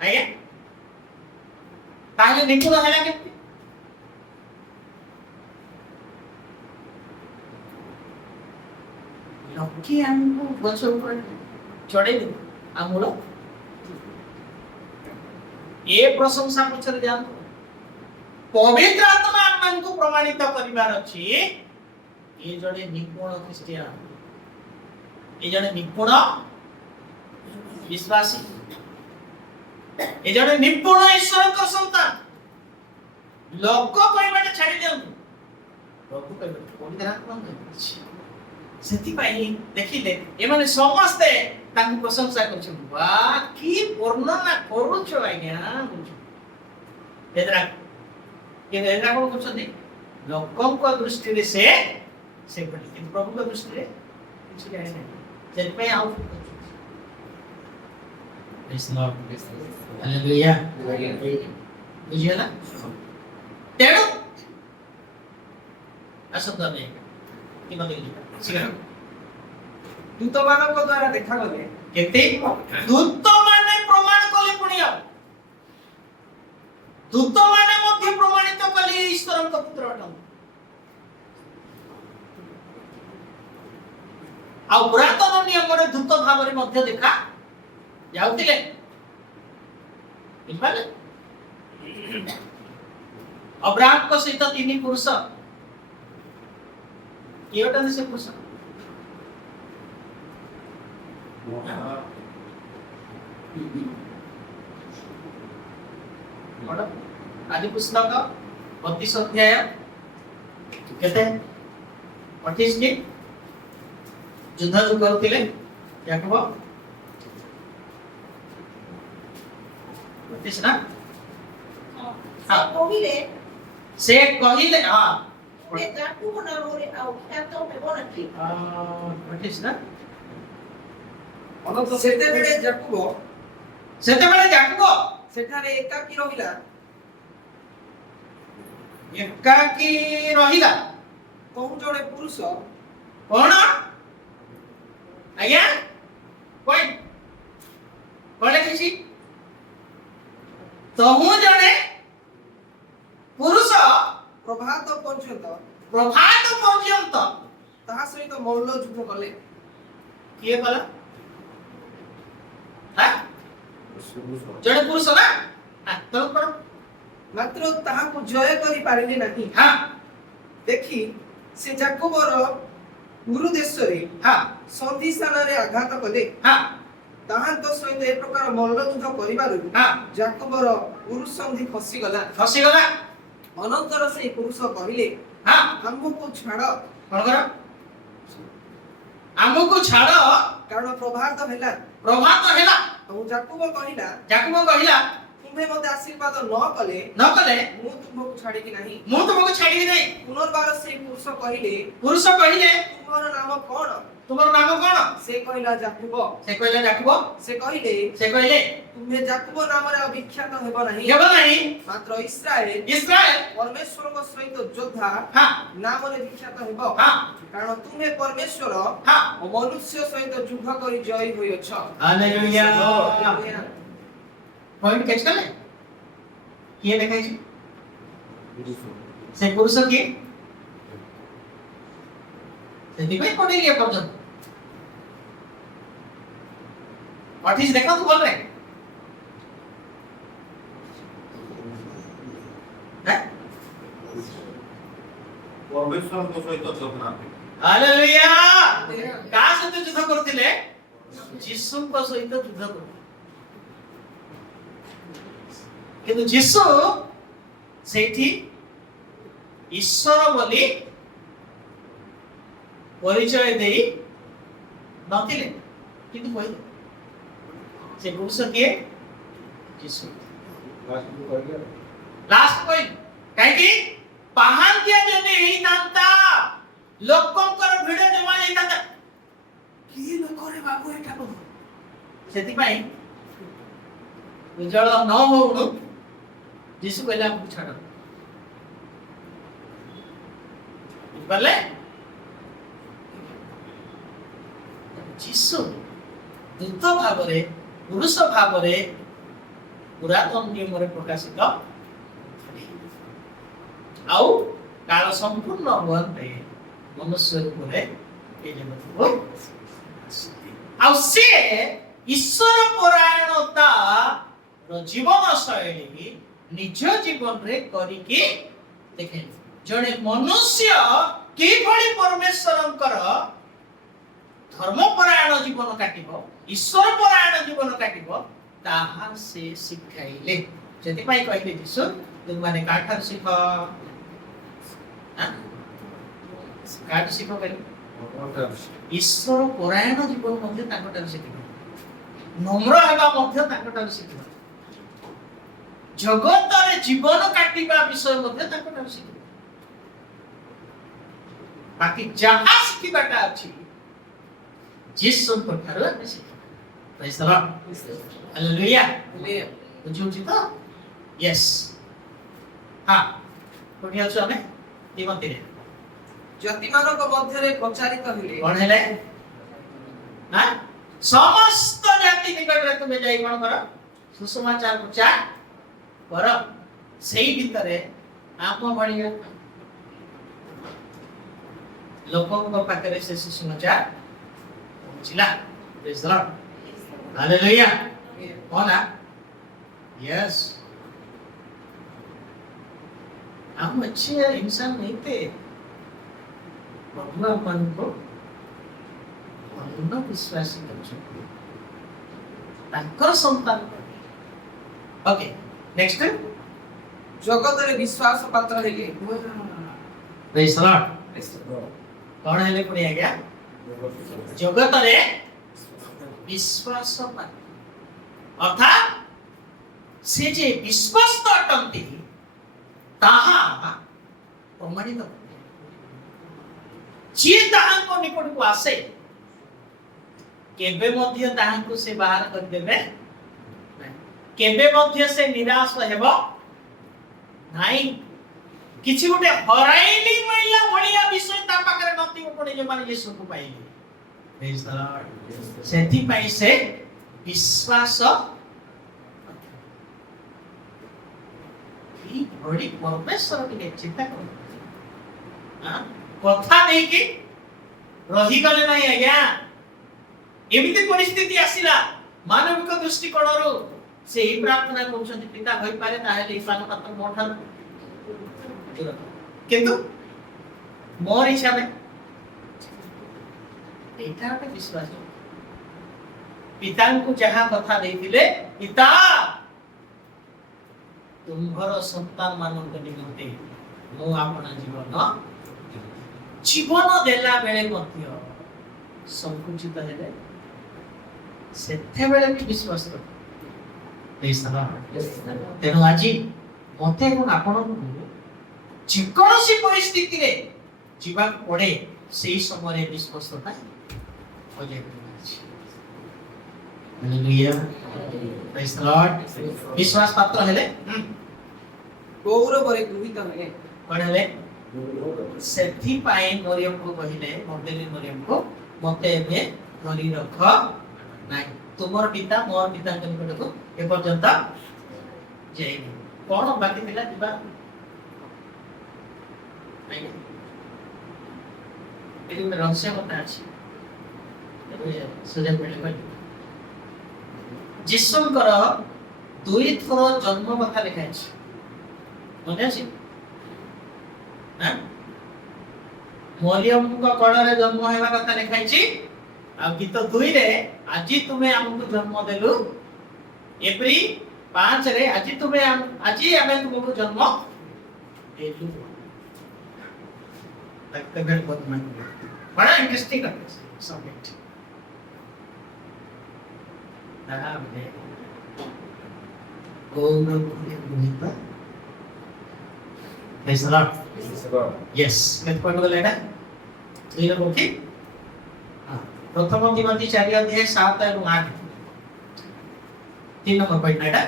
ଆଜ୍ଞା, ତାହେଲେ ନିପୁଣ ହେଲା କେମିତି? ଲୋକେ ଆମକୁ ଗଛ ଉପରେ ଚଢେଇ ଦେବେ ଆମୂଳ। ଏ ପ୍ରଶଂସା ପଛରେ ଯାଆନ୍ତୁ। पवित्र आत्मा आम को प्रमाणित करिवार अछि ये जड़े निपुण ख्रिस्टियन ये जड़े निपुण विश्वासी ये जड़े निपुण ईश्वर का संतान लोक कहबाटे छाड़ी दियंतु प्रभु कहबाटे पवित्र आत्मा सेति पाई देखिले एमाने समस्ते तांको प्रशंसा करछन वाह की वर्णना करूछो आज्ञा बुझो एदरा के एदरा को करछन लोकन को दृष्टि रे से पड़ी कि प्रभु को दृष्टि रे कुछ जाने नहीं सेति पाई आउ प्रेज लॉर्ड हालेलुया बुझियो ना तेणु असत नहीं कि मत लीजिए दूत मानक द्वारा देखा गले केते दूत माने प्रमाण कले पुनिया दूत माने मध्य प्रमाणित कले ईश्वर का पुत्र अटन आ पुरातन नियम रे दूत भाव रे मध्य देखा जाउतिले इपाले अब्राहम को सहित तीन पुरुष केवटा से पुरुष आदि पुस्तक 32 अध्याय केते 28 के युद्ध जो करथिले याकब 28 ना से कहिले हां 28 ना ଅନନ୍ତ ସେତେବେଳେ ଯାକୁବ ସେତେବେଳେ ଯାକବ ସେଠାରେ ଏକାକୀ ରହିଲା ଏକାକୀ ରହିଲା କୋଉ ଜଣେ ପୁରୁଷ କଣ ଆଜ୍ଞା କଇ କଲେ କିଛି ତମୁ ଜଣେ ପୁରୁଷ ପ୍ରଭାତ ପର୍ଯ୍ୟନ୍ତ ପ୍ରଭାତ ପର୍ଯ୍ୟନ୍ତ ତାହା ସହିତ ମଲ୍ଲ ଯୁଦ୍ଧ କଲେ କିଏ କଲା हां जड़े पुरुष ना हां तो पढ़ो ମାତ୍ର ତାହାକୁ ଜୟ କରି ପାରିଲେ ନାହିଁ हां ଦେଖି ସେ ଯାକୁବର ଗୁରୁ ଦେଶରେ हां ସନ୍ଧି ସ୍ଥାନରେ ଆଘାତ କଲେ हां ତାହାଙ୍କ ସହିତ ଏ ପ୍ରକାର ମଲ୍ଲ ଯୁଦ୍ଧ କରିବାରୁ हां ଯାକୁବର ଗୁରୁ ସନ୍ଧି ଖସିଗଲା फसी गला ଅନନ୍ତର ସେହି ପୁରୁଷ କହିଲେ हां ଆମକୁ ଛାଡ଼ कौन करो ଆମକୁ ଛାଡ଼ କାରଣ ପ୍ରଭାତ ହେଲା ପ୍ରଭାତ ହେଲା ଆଉ ଯାକୁବ କହିଲା ଯାକବ କହିଲା ତୁମେ ମୋତେ ଆଶୀର୍ବାଦ ନ କଲେ ନ କଲେ ମୁଁ ତୁମକୁ ଛାଡ଼ିବି ନାହିଁ ମୁଁ ତୁମକୁ ଛାଡ଼ିବି ନାହିଁ ପୁନର୍ବାର ସେହି ପୁରୁଷ କହିଲେ ପୁରୁଷ କହିଲେ ତୁମର ନାମ କଣ ତୁମର ନାମ କଣ ସେ କହିଲା ଯାକୁବ ସେ କହିଲା ଯାକବ ସେ କହିଲେ ସେ କହିଲେ ତୁମେ ଯାକୁବ ନାମରେ ଆଉ ବିଖ୍ୟାତ ହେବ ନାହିଁ ହେବ ନାହିଁ ମାତ୍ର ଇସ୍ରାଏଲ ଇସ୍ରାଏଲ ପରମେଶ୍ୱରଙ୍କ ସହିତ ଯୋଦ୍ଧା ହାଁ ନାମରେ ବିଖ୍ୟାତ ହେବ ହାଁ କାରଣ ତୁମେ ପରମେଶ୍ୱର ହାଁ ଓ ମନୁଷ୍ୟ ସହିତ ଯୁଦ୍ଧ କରି ଜୟୀ ହୋଇଅଛ ହାଲେଲୁୟା पॉइंट कैच कर ले किए देखाई छी से पुरुष किए सेति पे कोडी लिए पर्यंत 28 देखा तू बोल रहे हैं परमेश्वरଙ୍କ ସହିତ ଯୋଜନା हालेलुया का सहित युद्ध करथिले यीशुଙ୍କ ସହିତ युद्ध करथिले କିନ୍ତୁ ଯୀଶୁ ସେଇଠି ଈଶ୍ୱର ବୋଲି ପରିଚୟ ଦେଇ ନଥିଲେ କିନ୍ତୁ କହିଲେ ସେ ପୁରୁଷ କିଏ ଯୀଶୁ ଲାଷ୍ଟ କହିଲେ କାହିଁକି ପାହାନ୍ତିଆ ଯଦି ହେଇଥାନ୍ତା ଲୋକଙ୍କର ଭିଡ଼ ଜମା ହେଇଥାନ୍ତା କି ଲୋକରେ ବାବୁ ଏଟା ସେଥିପାଇଁ ବିଜଳ ନ ହଉଣୁ यीशु कहले हमको छाड़ बुझले यीशु दूत भाव रे पुरुष भाव रे पुरातन नियम रे प्रकाशित आउ काल संपूर्ण हुए मनुष्य रूप रे ए जगत को आउ से ईश्वर परायणता रो जीवन शैली निज जीवन रे करिके देखे जने मनुष्य किभଳି परमेश्वरंकर धर्मपरायण जीवन काटिबो ईश्वर परायण जीवन काटिबो ताहा से शिखाइले जति पाई कहले यीशु तुम माने काठर शिख काठ शिख कहले ईश्वर परायण जीवन मध्ये ताकटार शिखिबो नम्र हेबा मध्ये ताकटार शिखिबो जगत रे जीवन काटिबा विषय मध्ये ताकटार शिखिबो बाकी जहाँ शिखिबाटा अछि यीशु पठारो ଆମେ ଶିଖିବା ପ୍ରେଜ୍ ଦ ଲର୍ଡ ହାଲେଲୁୟା ବୁଝୁଛି ତ यस हां कोठी अछु ଆମେ तिमोथीरे ज्योतिमानक मध्यरे प्रचारित हेले कोन हेले हां समस्त जाति निकटरे तुमे जाई कोन कर सुसमाचार प्रचार कर सेही भितरे आप बढिया लोकଙ୍କ ପାଖରେ ସେ ସୁସମାଚାର पहुंचिला प्रेज द लॉर्ड हालेलुया होना यस हम अच्छे इंसान नहीं थे भगवान मन को पूर्ण विश्वासी कर संतान ओके नेक्स्ट जगत रे विश्वास पात्र हेले प्रेज द लॉर्ड कौन हेले पुणी आ गया जगत रे विश्वास अर्थात से जे विश्वस्त अटंती ताहा प्रमाणित जे ताहाको निकट को आसे केबे मध्य ताहाको से बाहर कर देबे केबे मध्य से निराश हेबो नाही किछि गोटे हराइली महिला भलिया विषय ता पाखरे नथि पड़े जे माने यीशु को पाइले प्रेज द लॉर्ड सेथि पाई से विश्वास ई बड़ी परमेश्वर के चिंता करो हां कथा नहीं कि रही गले नहीं आज्ञा एमिति परिस्थिति आसिला मानविक दृष्टिकोण रो से ही प्रार्थना करूछन पिता होई पारे ताहेले ईशान पात्र मोठा किंतु मोर हिसाब एटा के विश्वास पिता को जहां कथा देथिले पिता तुम्हर संतान मानन के निमंते मो आपना जीवन देला बेले मध्य संकुचित हेले सेथे बेले भी विश्वास कर तेणु आज मते को आपण जिकोसी परिस्थिति रे जीवन पड़े सेही समय विश्वासता हो जाय हालेलुया प्रेज द लॉर्ड विश्वास पात्र हेले गौरव रे गृहीत हे कोन हेले सेथि पाए मरियम को कहिले मगदलिनी मरियम को मते एबे धरि रख नाही तुमर पिता मोर पिता के निकट को ए पर्यंत जाई कोन बाकी मिला दिबा एही में रहस्य बता अछि सजा पड़े जिसुंकर दुई थर जन्म कथा लिखा अछि मने अछि हां मरियम को कड़रे जन्म हेबा कथा लिखा अछि आ गीत 2 रे आजि तुमे हमको जन्म देलु एप्रिल 5 रे आजि तुमे आजि हमें तुमको जन्म देलु तक बेर बहुत मन बड़ा इंटरेस्टिंग है सब्जेक्ट दादा बने गौरव के भूमिका प्रेज द लॉर्ड यस मैं पढ़ दो लेना ये लोग की हां प्रथम तिमोथी 4 अध्याय 7 और 8 3 नंबर पढ़ना है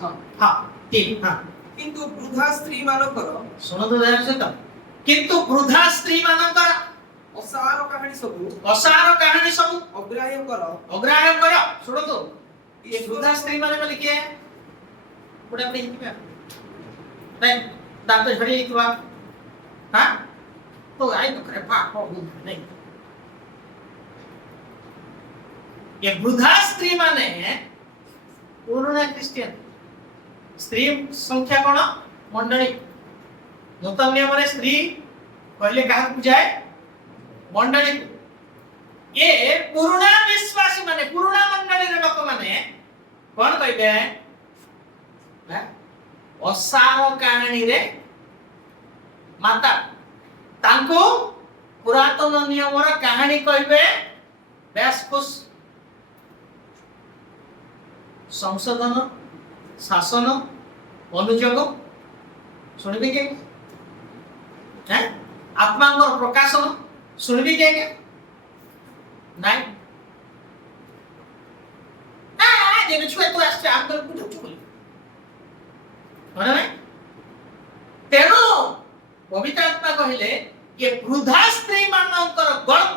हां हां 3 हां किंतु वृद्धा स्त्री मानकर सुनो तो ध्यान से तो किंतु वृद्धा स्त्री मानकर असार कहानी सब अग्राह्य कर सुनो तो ये वृद्धा स्त्री माने बोले क्या है बुढ़ा नहीं क्या नहीं दांत झड़ी क्या हां तो आई तो करे पाप हो नहीं ये वृद्धा स्त्री माने पुराना क्रिश्चियन स्त्री संख्या कौन मंडली नूतन नियम रे स्त्री कहले कहा बुझाए मंडली ये पुराना विश्वासी माने पुराना मंडली रे लोक माने कोन कहबे असार कहानी रे माता तांको पुरातन नियम रे कहानी कहबे बेस खुश संशोधन शासन अनुयोग शुणबी के आत्मा प्रकाशन शुणबी के नाई जेन छुआ तो आस्ते आंदोलन को ढुक बोली होना नहीं तेनो पवित्र आत्मा कहले ये वृद्धा स्त्री मानकर गल्प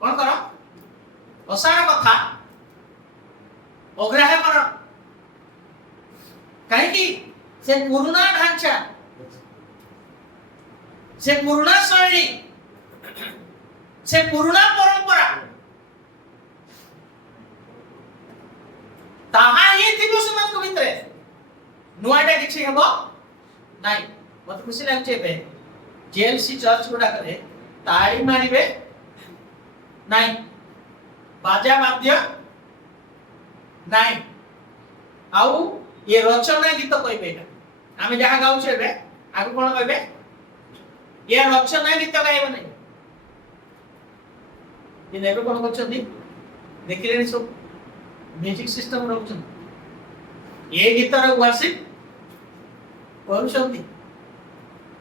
कौन करो असार कथा अग्राह्य कर कहीं से पुराना ढांचा से पुराना शैली से पुराना परंपरा ताहा ही थिबो समान को भितरे नुआटा किछि हेबो नाही मत खुशी लागছে बे जेएलसी चर्च गुडा करे ताड़ी मारिबे नाही बाजा वाद्य नाही आउ ये रचना गीत कहबे आमे जहा गाउ छेबे आगु कोन कहबे ये रचना गीत गाइबो नहीं ये नेबे कोन करछंती देखिलेनी सब म्यूजिक सिस्टम रखछन ये गीत रे वर्शिप करूछंती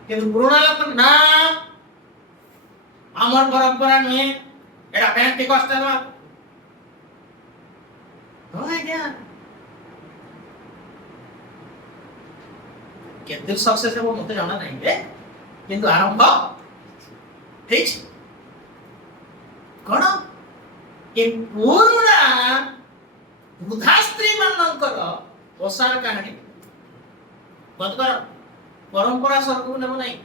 किंतु पुराना लोक ना हमर परंपरा नुहे एटा पेंटिकॉस्टल हो गया केते सक्सेस हो मते जाना नहीं बे किंतु आरंभ ठीक कोन ए पुराना वृद्धा स्त्री मानकर ओसार कहानी बंद कर परंपरा सरकु नेबो नहीं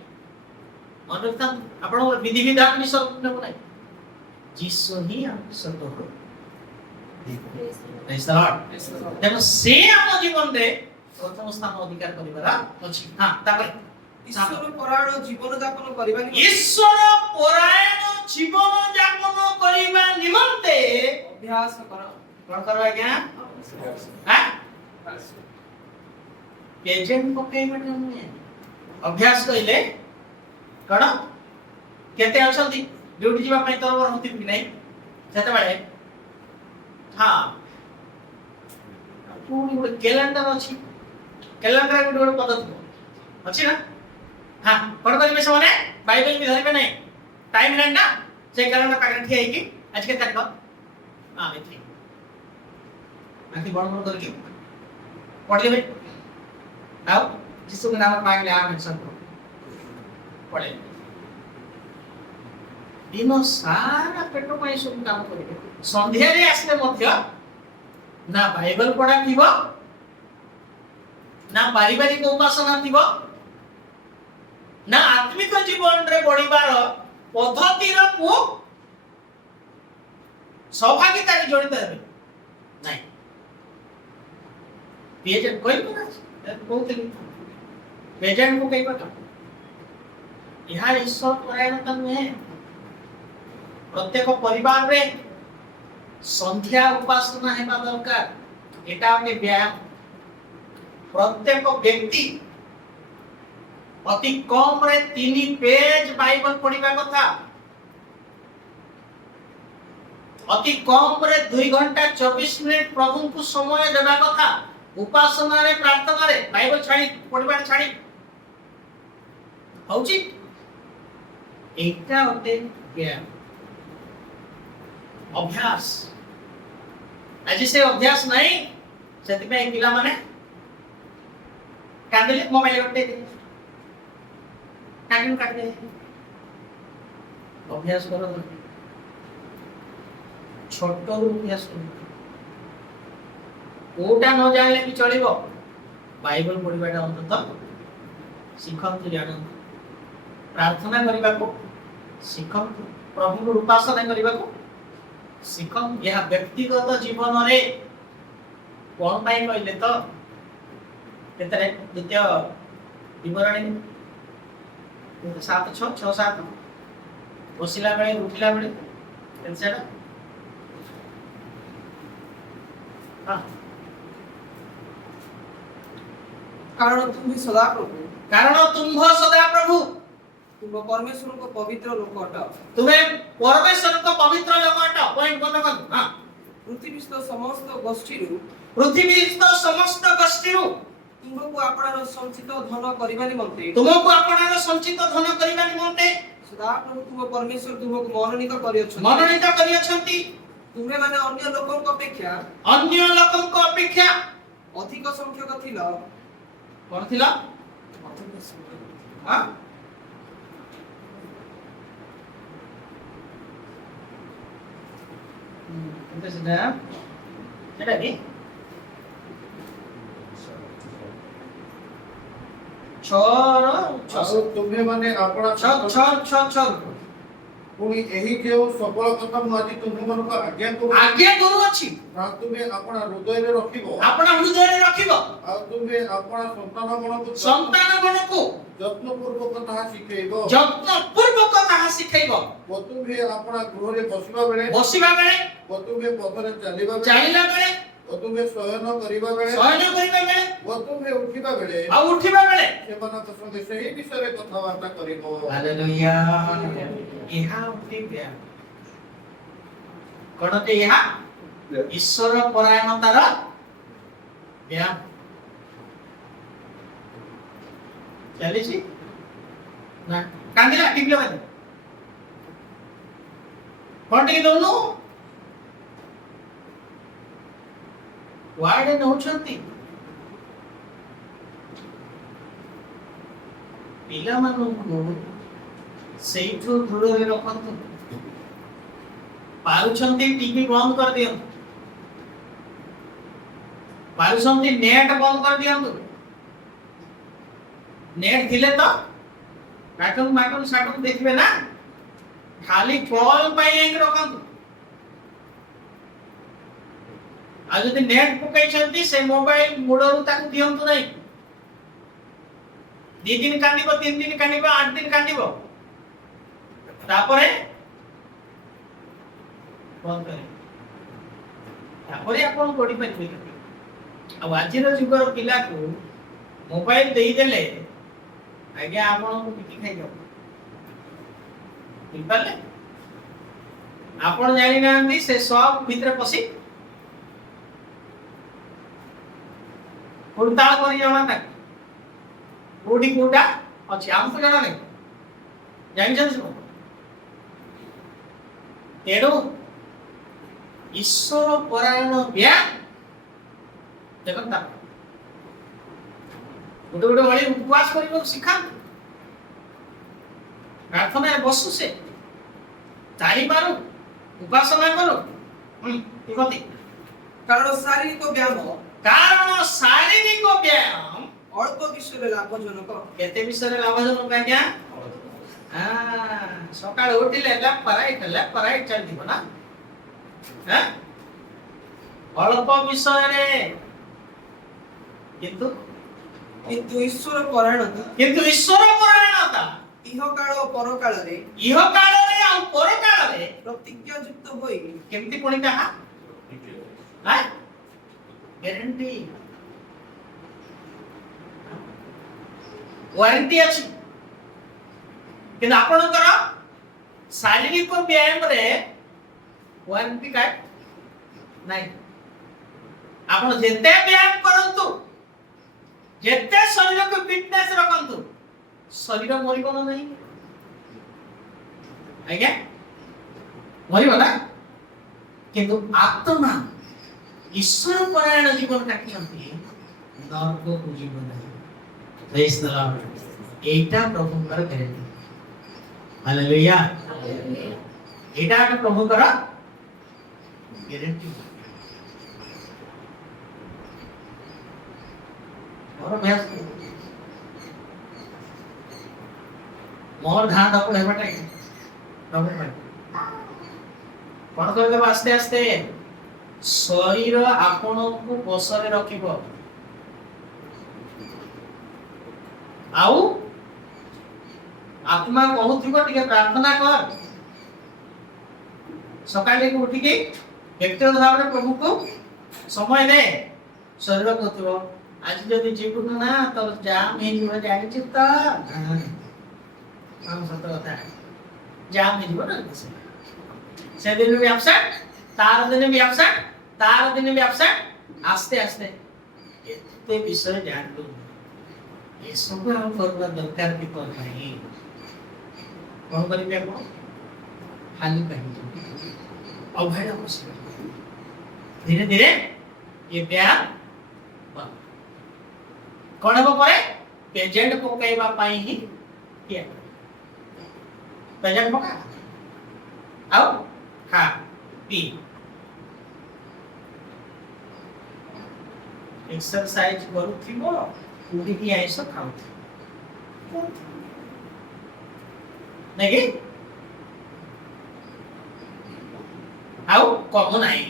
मन रखता आपण विधि विधान भी सरकु नेबो नहीं जीसु ही हम सतो हो प्रेज द लॉर्ड देखो से हम जीवन रे प्रथम स्थान अधिकार करिबारा अछि हां तापर ईश्वर परायण जीवन यापन करबा ईश्वर परायण जीवन यापन करिबा निमंते अभ्यास कर कोन करबा क्या हां पेजेंट पकई मने अभ्यास कइले कोन केते अछंती ड्यूटी जीवा पई तोर होती कि नहीं जते बाळे हां पूरी गोटे कैलेंडर अछि कैलेंडर गोटे गोटे पद्धति अछि ना हां कोन करिबे से माने बाइबल भी धरिबे नहीं टाइम नहीं ना से कैलेंडर पाकर ठिया कि आज के तक हां एथि आंटी बड़ बड़ करके पढ़ लेबे आओ जिसको नाम मांगले आ मेंशन करो पढ़े दिन सारा पेट में सब काम करिबे संध्या रे आसले मध्य ना बाइबल पढ़ा थिबो ना पारिवारिक उपासना थिबो ना आत्मिक जीवन रे बढ़िबार पद्धति रो को सहभागिता रे जड़ित हेबे नहीं पेजेंट कोई ना बहुत पेजेंट को कई पता यहाँ ईश्वर परायणता नुहे प्रत्येक परिवार रे संध्या उपासना हेबा दरकार एटा हमने व्यायाम प्रत्येक व्यक्ति अति कम रे 3 पेज बाइबल पढ़िबा कथा अति कम रे 2 घंटा 24 मिनिट प्रभु को समय देबा कथा उपासना रे प्रार्थना रे बाइबल छाड़ी पढ़िबा छाड़ी होची एटा होते व्यायाम अभ्यास आज से अभ्यास नहीं सेति पे पिला माने कांदले मोबाइल गटे काटन काटले अभ्यास करो छोट रू अभ्यास करो कोटा न जानले भी चलिबो बाइबल पढिबाटा अंतत शिखंतु जानंतु प्रार्थना करबा को शिखंतु प्रभु को उपासना करबा को शिखम यह व्यक्तिगत जीवन रे कोन पाई कहले तो କେତେରେ ଦ୍ୱିତୀୟ ବିବରଣୀ 7 6 6 7 ବସିଲା ବେଳେ ଉଠିଲା ବେଳେ କେତେ ସେଟା ହଁ କାରଣ ତୁମେ ସଦାପ୍ରଭୁ କାରଣ ତୁମ୍ଭ ସଦା ପ୍ରଭୁ ତୁମ ପରମେଶ୍ୱରଙ୍କ ପବିତ୍ର ଲୋକ ଅଟ। ତୁମେ ପରମେଶ୍ୱରଙ୍କ ପବିତ୍ର ଲୋକ ଅଟ। ପଏଣ୍ଟ ବନ୍ଦ କର। ହଁ ପୃଥିବୀସ୍ଥ ସମସ୍ତ ଗୋଷ୍ଠୀରୁ ପୃଥିବୀସ୍ଥ ସମସ୍ତ ଗୋଷ୍ଠୀରୁ ତୁମକୁ ଆପଣାର ସଞ୍ଚିତ ଧନ କରିବା ନିମନ୍ତେ ତୁମକୁ ଆପଣାର ସଞ୍ଚିତ ଧନ କରିବା ନିମନ୍ତେ ସଦାପ୍ରଭୁ ତୁମ ପରମେଶ୍ୱର ତୁମକୁ ମନୋନୀତ କରିଅଛନ୍ତି। ମନୋନୀତ କରିଅଛନ୍ତି। ତୁମେମାନେ ଅନ୍ୟ ଲୋକଙ୍କ ଅପେକ୍ଷା ଅନ୍ୟ ଲୋକଙ୍କ ଅପେକ୍ଷା ଅଧିକ ସଂଖ୍ୟକ ଥିଲ। କଣ ଥିଲା? ହଁ ସେଟା କି ଆଉ ତୁମେମାନେ ଆପଣା ପୁଣି ଏହି ଯେଉଁ ସକଳ କଥା ମୁଁ ଆଜି ତୁମମାନଙ୍କୁ ଆଜ୍ଞା କରୁଅଛି ତାହା ତୁମେ ଆପଣା ହୃଦୟରେ ରଖିବ। ଆପଣା ହୃଦୟରେ ରଖିବ। ଆଉ ତୁମେ ଆପଣା ସନ୍ତାନମାନଙ୍କୁ ଯତ୍ନପୂର୍ବକ ତାହା ଶିଖେଇବ। ଯତ୍ନପୂର୍ବକ ତାହା ଶିଖେଇବ। ଓ ତୁମେ ଆପଣା ଗୃହରେ ବସିବା ବେଳେ ଓ ତୁମେ ପଥରେ ଚାଲିଲା ବେଳେ ଓ ତୁମେ ଶୟନ କରିବା ବେଳେ ଓ ତୁମେ ଉଠିବା ବେଳେ ସେମାନଙ୍କ ସଙ୍ଗେ ସେହି ବିଷୟରେ କଥାବାର୍ତ୍ତା କରିବ। ହାଲେଲୁୟା। ଏହା ଉଠିବା କଣ ଯେ ଏହା ଈଶ୍ୱର ପରାୟଣତାର ବ୍ୟାୟାମ ଚାଲିଛି ନା କାନ୍ଦିଲା ଟିପିଲା ବାଜି କଣ ଟିକେ ଦଉନୁ କୁଆଡେ ନଉଛନ୍ତି ପିଲାମାନଙ୍କୁ ସେଇଠୁ ଦୂରରେ ରଖନ୍ତୁ। ପାରୁଛନ୍ତି ଟିଭି ବନ୍ଦ କରିଦିଅନ୍ତୁ। ପାରୁଛନ୍ତି ନେଟ୍ ବନ୍ଦ କରିଦିଅନ୍ତୁ। ନେଟ୍ ଥିଲେ ତ କାର୍ଟୁନ ସାଟୁନ ଦେଖିବେ ନା ଖାଲି କଲ୍ ପାଇଁ ରଖନ୍ତୁ। ଆଉ ଯଦି ନେଟ୍ ପକାଇଛନ୍ତି ସେ ମୋବାଇଲ ମୁଡରୁ ତାକୁ ଦିଅନ୍ତୁ ନାହିଁ। 2 ଦିନ କାନ୍ଦିବ 3 ଦିନ କାନ୍ଦିବ 8 ଦିନ କାନ୍ଦିବ ତାପରେ ବନ୍ଦ କରିବେ। ତାପରେ ଆପଣ ପଢି ପାରିବେ। ଆଉ ଆଜିର ଯୁଗର ପିଲାକୁ ମୋବାଇଲ ଦେଇଦେଲେ ଆଜ୍ଞା ଆପଣଙ୍କୁ ପିଟି ଖାଇଯାଉ ବୁଝିପାରିଲେ। ଆପଣ ଜାଣିନାହାନ୍ତି ସେ ସବ ଭିତରେ ପଶି ଉଡ଼ତାଳ କରି ଜଣା ନାହିଁ କୋଉଠି କୋଉଟା ଅଛି ଆମକୁ ଜଣା ନାହିଁ ଜାଣିଛନ୍ତି ସବୁ। ତେଣୁ ଈଶ୍ୱର ପରାୟଣ ବ୍ୟାୟାମ ଦେଖନ୍ତୁ ଗୋଟେ ଭଳି ଉପବାସ କରିବାକୁ ଶିଖାନ୍ତୁ। ପ୍ରାର୍ଥନାରେ ବସୁ ସେ ଚାଲିପାରୁ ଉପାସନା କରୁ କାରଣ ଶାରୀରିକ ବ୍ୟାୟାମ ଅଳ୍ପ ବିଷୟରେ ଲାଭଜନକ। କେତେ ବିଷୟରେ ଲାଭଜନକ ଆଜ୍ଞା? ସକାଳୁ ଉଠିଲେ ଲେଫ୍ଟ ରାଇଟ୍ ଚାଲିଥିବ ନା ଅଳ୍ପ ବିଷୟରେ କିନ୍ତୁ ଈଶ୍ୱର ପରାୟଣତା ଇହକାଳ ଓ ପରକାଳରେ ଆଉ ପରକାଳରେ ପ୍ରତିଜ୍ଞାଯୁକ୍ତ ହୋଇ କେମିତି ପୁଣି ତାହା ଗ୍ୟାରେଣ୍ଟି ୱାରେଣ୍ଟି ଅଛି। କିନ୍ତୁ ଆପଣଙ୍କର ଶାରୀରିକ ବ୍ୟାୟାମରେ ୱାରେଣ୍ଟି କାର୍ଡ ନାହିଁ। ଆପଣ ଯେତେ ବ୍ୟାୟାମ କରନ୍ତୁ ଯେତେ ଶରୀରକୁ ଫିଟନେସ୍ ରଖନ୍ତୁ ଶରୀର ମରିବ ନା ନାହିଁ ଆଜ୍ଞା? ମରିବ ନା। କିନ୍ତୁ ଆତ୍ମା ଈଶ୍ୱର ପରାୟଣ ଜୀବନ କାଟିଛନ୍ତି ନରକକୁ ଯିବ ନାହିଁ। ପ୍ରେଜ୍ ଦ ଲର୍ଡ। এইটা প্রভুଙ୍କର গ্যারেন্টি। হালেলুয়া। এটা একটা প্রভুଙ୍କର গ্যারেন্টি। ମୋର ମ୍ୟାଚ୍ ମୋର ଧାନ ଦକୁ ହେବାଟା ପ୍ରଭୁ ପାଇଁ କଣ କରିଦେବ ଆସ୍ତେ ଆସ୍ତେ ଶରୀର ଆପଣଙ୍କୁ ବଶରେ ରଖିବ। आउ आत्मा कहूथिबो टिके प्रार्थना कर सकाले को उठी के व्यक्तिगत भाव में प्रभु को समय दे शरीर को कहथिबो आज जदि जीवन ना तो जाम हे जीवन जानि चित्त हम सत कथा जाम हे जीवन से दिन भी अपसेट तार दिन भी अपसेट आस्ते आस्ते एते विषय जान लो ये सब हम करबा दरकार की पर नहीं कौन करेंगे आप हानि कहेंगे अवहेला हो धीरे धीरे ये प्यार कौन है परे पेजेंट पकाइबा पाई ही किया पेजेंट पका आओ खा पी एक्सरसाइज करूथिबो उडी की आइस खाउथि नहीं आओ कम नहीं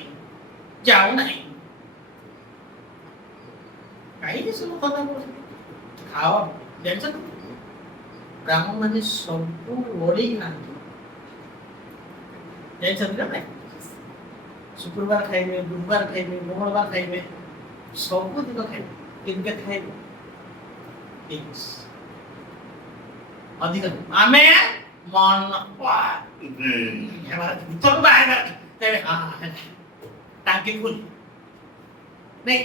जाओ नहीं कहीं से लोग खाता खाओ जैसे ब्राह्मण माने सब ओरी खाते जैसे ना शुक्रवार खाइबे बुधवार खाइबे मंगलवार खाइबे सब दिन खाइबे किनके खाइबे अधिक आमे मन तो बाहर तेरे हाँ टांकी फुल नहीं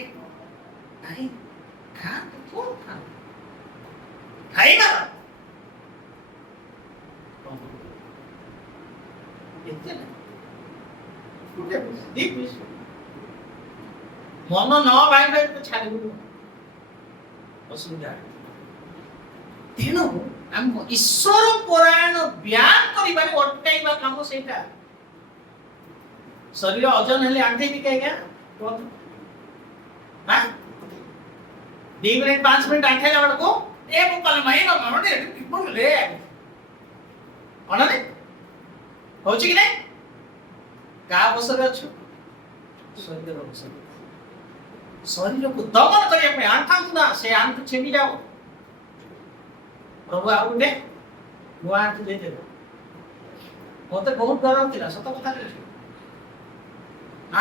नहीं खा तो खा खाएगा इतने देख मन न भाई तो छाड़ी असुविधा तेणु हमको ईश्वर परायण व्यायाम करिबारे अटकाइबा काम सेटा शरीर ओजन हेले आंटे भी कहेगा हां 2 मिनट 5 मिनट आंटे ला बडको ए बोकल मई न मरडे किपन ले अनने होची कि नहीं का बसर अछु शरीर बसर शरीर को दमन करिया पे आंटा ना से आंट छेमी जाओ प्रभु आउंडे गुआंट दे दे मते बहुत गरम थिला सत कथा कहू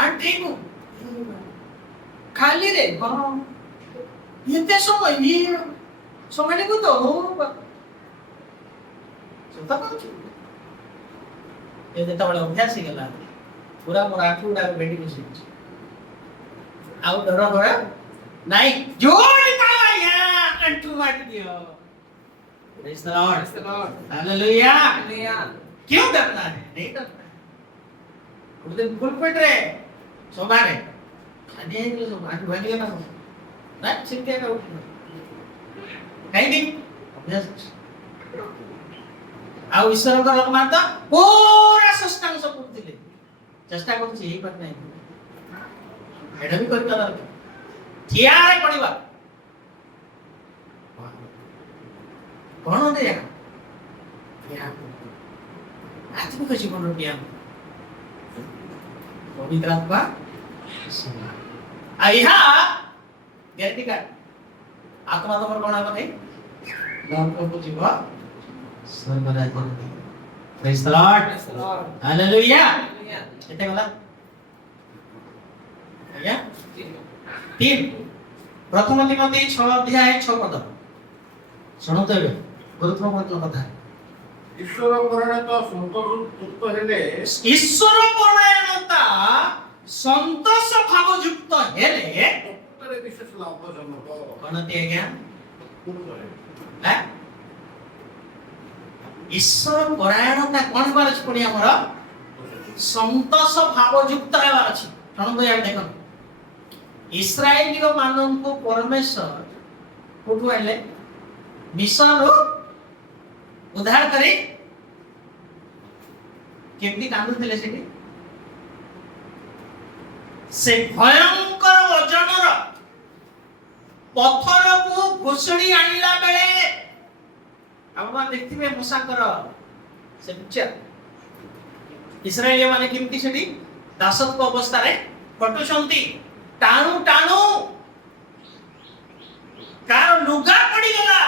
आंटी को खाली रे गरम येते समय ये समय को तो हो सत कहू ये जेता बडा अभ्यास ही गला पूरा मोर आंटी उडा बेडी को सीख आउ डर डर नहीं जोर निकाला या अंटू मार दियो Praise the Lord. Praise the Lord. Hallelujah. Hallelujah. क्यों डरना है? नहीं डरना है। उस दिन फुल पेट रहे, सोमवार है। खाने हैं जो सोमवार की भाजी करना हो। ना चिंता का उठना। कहीं नहीं। अभ्यास। आओ ईश्वर का लोक मानता पूरा सस्तांग सब कुछ दिले। चेष्टा करते यही बात नहीं। हेडा भी करता था। थियारे पड़ीबा। कौन होते हैं आत्मिक जीवन ज्ञान पवित्र आत्मा आइहा गैरेंटी कार्ड आत्मा तो कौन आवा नहीं नाम को जीव स्वर्ग राज्य praise the Lord Praise the Lord. Hallelujah Hallelujah. कितने गला या 3 प्रथम तिमोथी 6 अध्याय 6 पद सुनते हुए गुरुत्वपूर्ण कथा ईश्वर परायणता संतोष युक्त हेले ईश्वर परायणता संतोष भाव युक्त हेले उत्तरे विशेष लाभजनक गणति आज्ञा है ईश्वर परायणता कोन बार अछि पड़ी हमर संतोष भाव युक्त हेबार अछि सुन भैया देखो इस्राएली मानन को परमेश्वर कोठु आइले मिशन रो उद्धार करे केमती कांदु थिले से भयंकर वजनर पत्थर को घुसड़ी आनिला बेले आपण देखथिबे मूसाकर से पिक्चर इस्राएली माने केमती सेठी दासत्व अवस्था रे कटुसंती टाणु टाणु कार लुगा पड़ी गला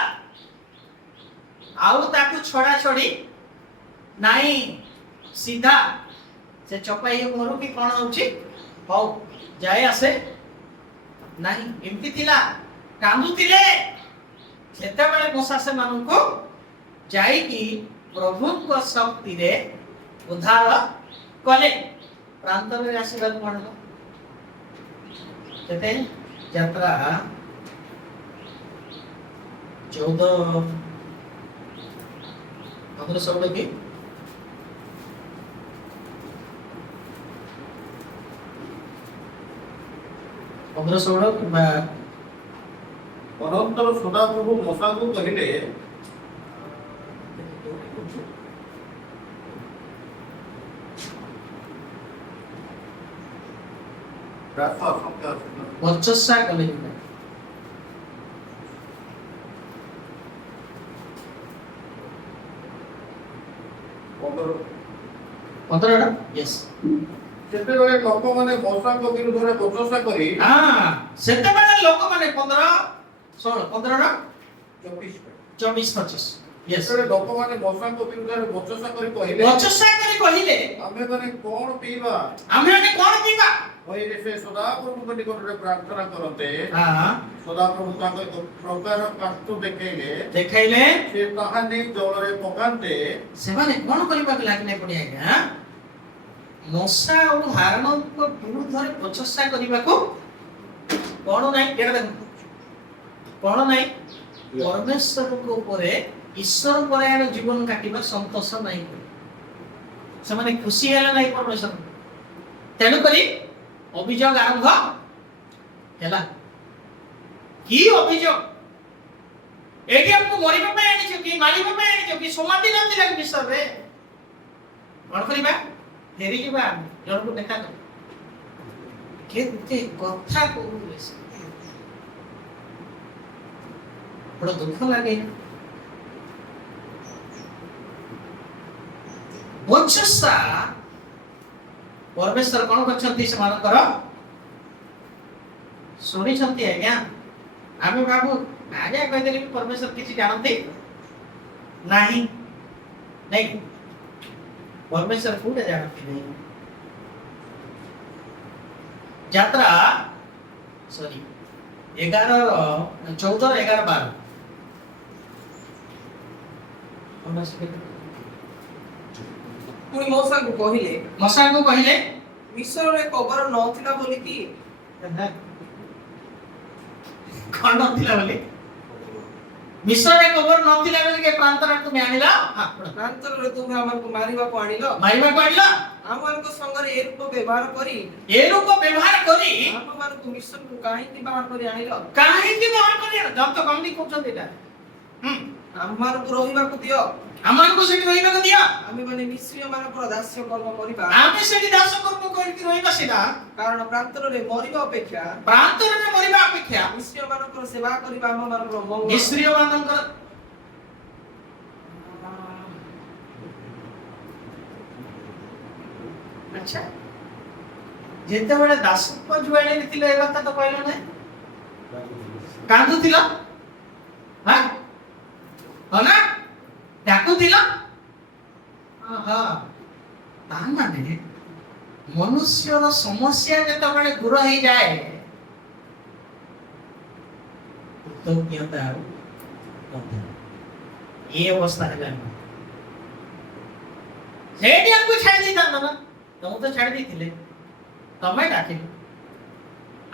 आउ ताकू छोड़ा छोड़ी नहीं सीधा से चपाई मरु कि कौन होची हौ जाए आसे नहीं एमती थिला कांदू थिले सेते बेले मूसा से मानु को जाई कि प्रभु को शक्ति रे उद्धार कले प्रांत में आशीर्वाद पड़लो सेते यात्रा 14 16 की ଅନନ୍ତର ସଦାପ୍ରଭୁ ମୂଷାକୁ କହିଲେ वर्चस्सा कले पंद्रह यस ସେତେବେଳେ ଲୋକମାନେ ମୂଷାଙ୍କ ବିରୁଦ୍ଧରେ ପ୍ରଚେଷ୍ଟା କରି हाँ ସେତେବେଳେ ଲୋକମାନେ 15 16 15 24 25 यस ସେତେବେଳେ ଲୋକମାନେ ମୂଷାଙ୍କ ବିରୁଦ୍ଧରେ ପ୍ରଚେଷ୍ଟା କରି କହିଲେ वर्चस्सा करे कहिले ଆମେମାନେ କଣ ପିଇବା आमे माने कोन पीबा କହିଲେ ସେ ସଦାପ୍ରଭୁଙ୍କ ନିକଟରେ ପ୍ରାର୍ଥନା କରନ୍ତେ हां ସଦାପ୍ରଭୁ ତାଙ୍କ ଏକ ପ୍ରକାର କାଷ୍ଠ ଦେଖେଇଲେ देखाइले ସେ ତାହା ନେଇ ଜଳରେ ପକାନ୍ତେ से माने कोन करबा के लागने पड़ी आज्ञा मौसा और हारण को विरुद्ध प्रचेष्टा करने को कौन नहीं केड़ा देखो कौन नहीं परमेश्वर को ऊपर ईश्वर परायण जीवन काटिबा संतोष नहीं से माने खुशी हैला नहीं परमेश्वर तेनु करी अभियोग आरंभ हैला की अभियोग एटी हमको मरिबा पे आनी छ कि मारिबा पे आनी छ कि समाधि नथि लाग विश्व रे कोन करिबा फेरी की बात जन को देखा तो केते कथा कहूले बड़ा दुख लागे वंशसा परमेश्वर कोन करछंती से मान कर सुनी छंती आज्ञा आमे बाबू आज्ञा कह देली परमेश्वर किछि जानते नहीं नहीं परमेश्वर पूरे जानते नहीं यात्रा सॉरी 11 14 11 12 ପୁଣି ମଉସାଙ୍କୁ କହିଲେ मसा को कहले ମିଶ୍ରରେ କବର ନଥିଲା ବୋଲି କି खंड थिला बोले मिश्र रे खबर नथिला बोले के प्रांतर तुम आनिला ପ୍ରାନ୍ତରରେ ତୁମେ ଆମକୁ ମାରିବାକୁ ଆଣିଲ मारिबा कहला ଆମମାନଙ୍କ ସଙ୍ଗରେ ଏ ରୂପ ବ୍ୟବହାର କରି ए रूप व्यवहार करी ଆମମାନଙ୍କୁ ମିଶ୍ରକୁ କାହିଁକି ବାହାର କରି ଆଣିଲ काहे की बाहर करी जब तो कमनी कोचन देला ଆମମାନଙ୍କୁ ରହିବାକୁ ଦିଅ अमान को सेठी रहिबा को दिया ଆମେମାନେ ମିଶ୍ରୀୟମାନଙ୍କର ଦାସ୍ୟ କର୍ମ କରିବା आमे सेठी दास कर्म करी रहिबा सिदा କାରଣ ପ୍ରାନ୍ତରରେ ମରିବା ଅପେକ୍ଷା प्रांतर रे मरिबा अपेक्षा ମିଶ୍ରୀୟମାନଙ୍କର ସେବା କରିବା ଆମମାନଙ୍କର ମଙ୍ଗଳ मिश्रिय मानकर अच्छा जेते बडे दास को जुआणी थिले ए बात तो कहलो नै कांदू थिला हां हो ना डाकू थिला हां ता माने मनुष्यर समस्या जेते बडे दूर ही जाए तो ज्ञाता ये अवस्था है सेठी हमको छाड़ दी था ना तुम तो छाड़ दी थिले तमे डाकिल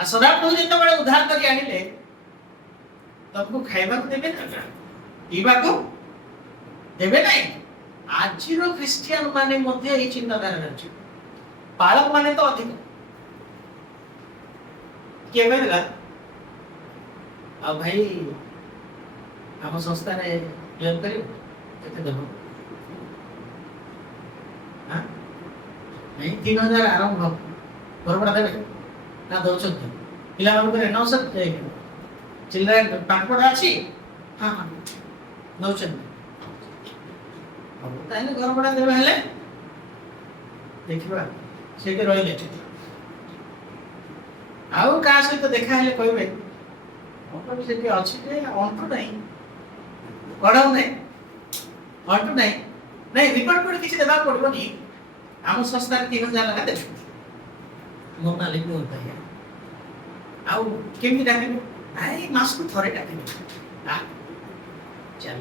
आ सदा प्रभु जेते बडे उद्धार करी आनिले तुमको खाइबा को देबे ना पीबा को देबे नहीं आजिरो क्रिश्चियन माने मध्ये এই চিন্তাধারা আছে পালক মানে তো অধিক কে বেলা आ भाई हम संस्था रे क्लेम करी केते देबो हां नहीं 3000 आरंभ बरोबर देबे ना दोचन पिला मन करे नौ सब चिल्ड्रन पासपोर्ट अछि हां हां दोचन अब ताइले घर बड़ा देबे हेले देखिबा सेके रहिले आउ का सहित देखा हेले कहबे मतलब से कि अछि जे अंत नहीं पढ़ो नहीं ଅଣ୍ଟୁ ନାହିଁ ନାଇଁ ରିପୋର୍ଟ କିଛି ଦେବାକୁ ପଡ଼ିବନି ଆମ ସଂସ୍ଥାରେ 3000 ଲେଖା ଦେବେ ମୋ ମାଲିକ ଭାଇ ଆଉ କେମିତି ଡାକିବେ ନାଇଁ ମାସକୁ ଥରେ ଡାକିବେ ଚାଲ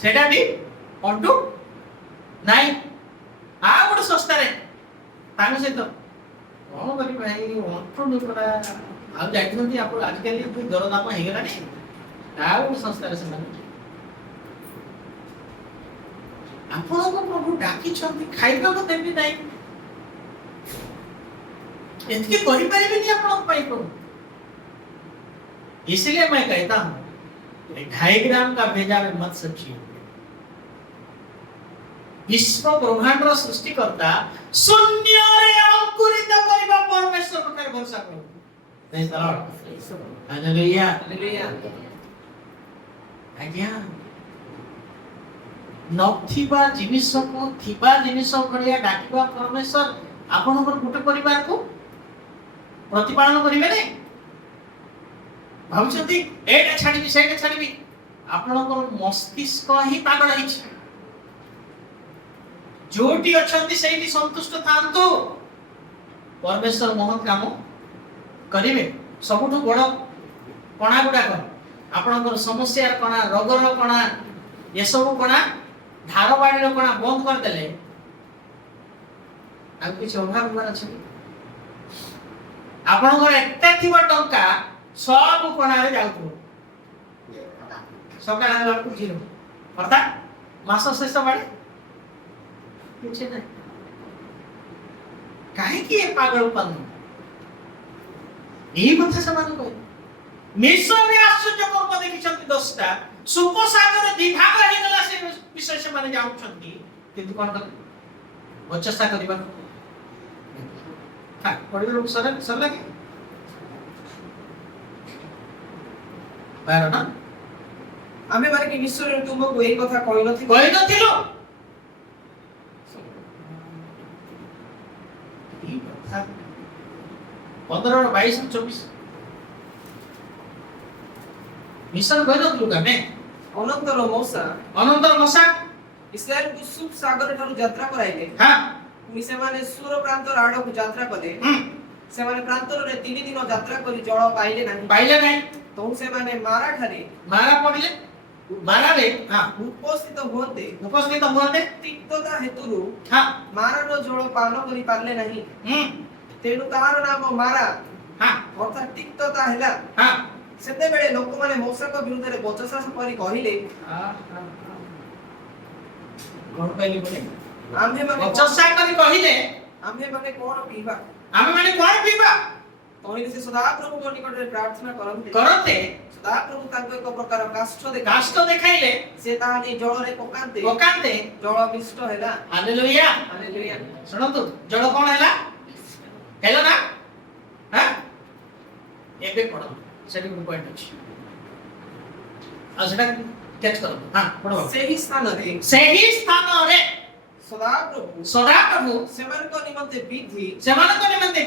ସେଟା ବି ଅଣ୍ଟୁ ନାଇଁ ଆଉ ଗୋଟେ ସଂସ୍ଥାରେ ତାଙ୍କ ସହିତ କଣ କରିବି ଭାଇ ଅଣ୍ଟୁ ପରା ଆଉ ଯାଇଛନ୍ତି ଆପଣ ଆଜିକାଲି ଦରଦାମ ହେଇଗଲାଣି ଆଉ ଗୋଟେ ସଂସ୍ଥାରେ ସେମାନେ ଆପଣଙ୍କ ପ୍ରଭୁ ଡାକିଛନ୍ତି ଖାଇବାକୁ ଦେବି ନାହିଁ ଏତିକି କରିପାରିବେନି ଆପଣଙ୍କ ପାଇଁ प्रभु इसलिए मैं कहता हूं 2.5 ग्राम का भेजा में मत सोचिए विश्व ब्रह्मांडर सृष्टिकर्ता शून्य रे अंकुरित करबा परमेश्वर पर भरोसा करो praise the Lord hallelujah hallelujah आज्ञा नथिबा जिनिसको थिबा जिनिस करिया डाकिबा परमेश्वर आपनकर गुटे परिवार को प्रतिपालन करिवे नै भाबुछंती एटा छाडीबी सेटा छाडीबी आपनकर मस्तिष्क ही पागल हिछ जोटी अछंती सेठी संतुष्ट थांतु परमेश्वर मोहन काम करिवे सबुठु बड़ कणा गुडा कर आपनकर समस्या कणा रोगर कणा ये सब कणा धारबाड़ी कणा बंद कर देले आ किछ अभाव होबार अछि आपनकर एकटा थिबा टंका सब कणा रे जाउथो सकाळ आलो जीरो अर्थात मास शेष बाड़े किछ नै काहे कि ए पागलपन एही कथा समान कह मिशन में आश्चर्य कर्म देखिछंती 10टा सुपसागर विभाग हे गला से विशेष माने जाउछंती किंतु कोन कर बचसा करबा हां पढि लोक सरल लागे बारो ना आमे माने कि ईश्वर तुमको एई कथा कहि नथिलो ई कथा 15 22 24 मिशन गयो तुका ने अनंतर मौसा इस्राएल को सुप सागर ठारू यात्रा कराइले हां मिसे माने सूर प्रांतर आड़ को यात्रा कले से माने प्रांतर रे 3 दिन यात्रा करी जळ पाइले नाही तो से माने मारा पड़िले मारा रे हां उपस्थित होते तिक्तता हेतुरु हां मारा रो जळ पान करी पारले नाही तेनु तार नाम मारा हां अर्थात तिक्तता हैला हां सेते बेले लोक माने मौसा को विरुद्ध रे बचसा परी कहिले कोन पहली बोले आम्हे माने बचसा करी कहिले आम्हे माने कोन पीबा कहिले से सदा प्रभु को निकट रे प्रार्थना करते सदा प्रभु तांको एक प्रकार काष्ठ देखाइले से तानी जळ रे पकांते जळ मिष्ट हैला हालेलुया सुनतु जळ कोन हैला हेलो ना हां एबे पढो सेटिंग पॉइंट अछि आ सेटा कैच करो हां पढो सेही स्थान रे सदा प्रभु सेमानको निमंते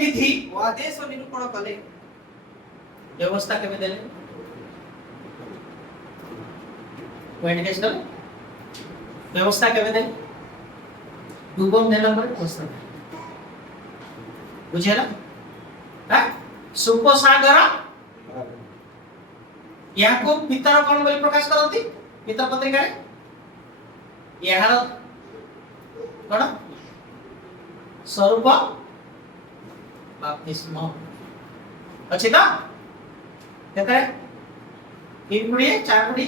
विधि ओ आदेश निरूपण कले व्यवस्था केबे देले पॉइंट कैच करो व्यवस्था केबे देले दुबम नेला पर व्यवस्था बुझेला हां सुपसागर याको पितर कोन बोली प्रकाश करती पितर पत्रिका रे यार कोन स्वरूप बाप्तिस्म अछि ना केते 3 गुडी 4 गुडी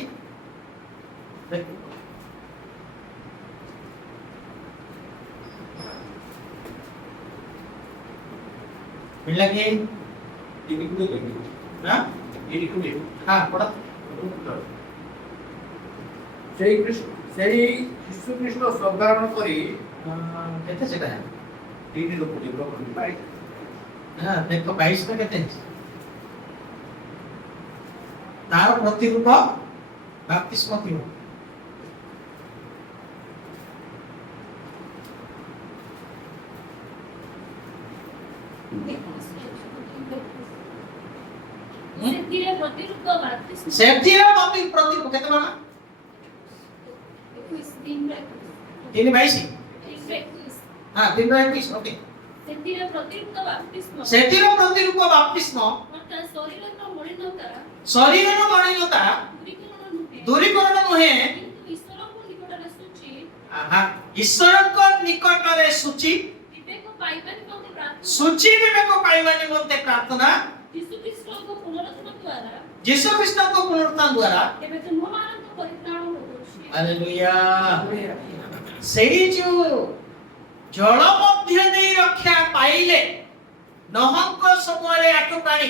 मिलला के 3 गुडी ना हां पढ সেই যীশু খ্রিস্ট সর্বধারণ করি কেতে সেটা তিন লোক পাই हां देखो 22 টা কেতে তার প্রতিরূপ বাপ্তিস্ম কি सेतिरे प्रतिरूप बाप्तिस्म सेतिरे प्रतिरूप केते माना 21 3:22 3:21 ହଁ 3:21 ଓକେ ସେଥିରେ ପ୍ରତିରୂପ ବାପ୍ତିସ୍ମ ସେଥିର ପ୍ରତିରୂପ ବାପ୍ତିସ୍ମ ଅର୍ଥାତ୍ ଶରୀରର ମଳିନତା ଶରୀରର ମଳିନତା ଦୂରୀକରଣ ନୁହେଁ ଦୂରୀକରଣ ନୁହେଁ କିନ୍ତୁ ଈଶ୍ୱରଙ୍କ ନିକଟରେ ସୂଚି ଈଶ୍ୱରଙ୍କ ନିକଟରେ ସୂଚି ବିବେକ ପାଇବା ନିମନ୍ତେ ପ୍ରାର୍ଥନା ସୂଚି ବିବେକ ପାଇବା ନିମନ୍ତେ ପ୍ରାର୍ଥନା ଯୀଶୁଖ୍ରୀଷ୍ଟଙ୍କ ପୁନରୁତ୍ଥାନ ଦ୍ୱାରା ଯୀଶୁ ଖ୍ରୀଷ୍ଟଙ୍କ ପୁନରୁତ୍ଥାନ ଦ୍ୱାରା ଏବେ ତୁମମାନଙ୍କ ପରିତ୍ରାଣ ହୋଇଛି ହାଲେଲୁୟା ସେଇ ଯୋଉ ଜଳ ମଧ୍ୟ ଦେଇ ରକ୍ଷା ପାଇଲେ ନହଙ୍କ ସମୟରେ ଆଠୁ ପାଣି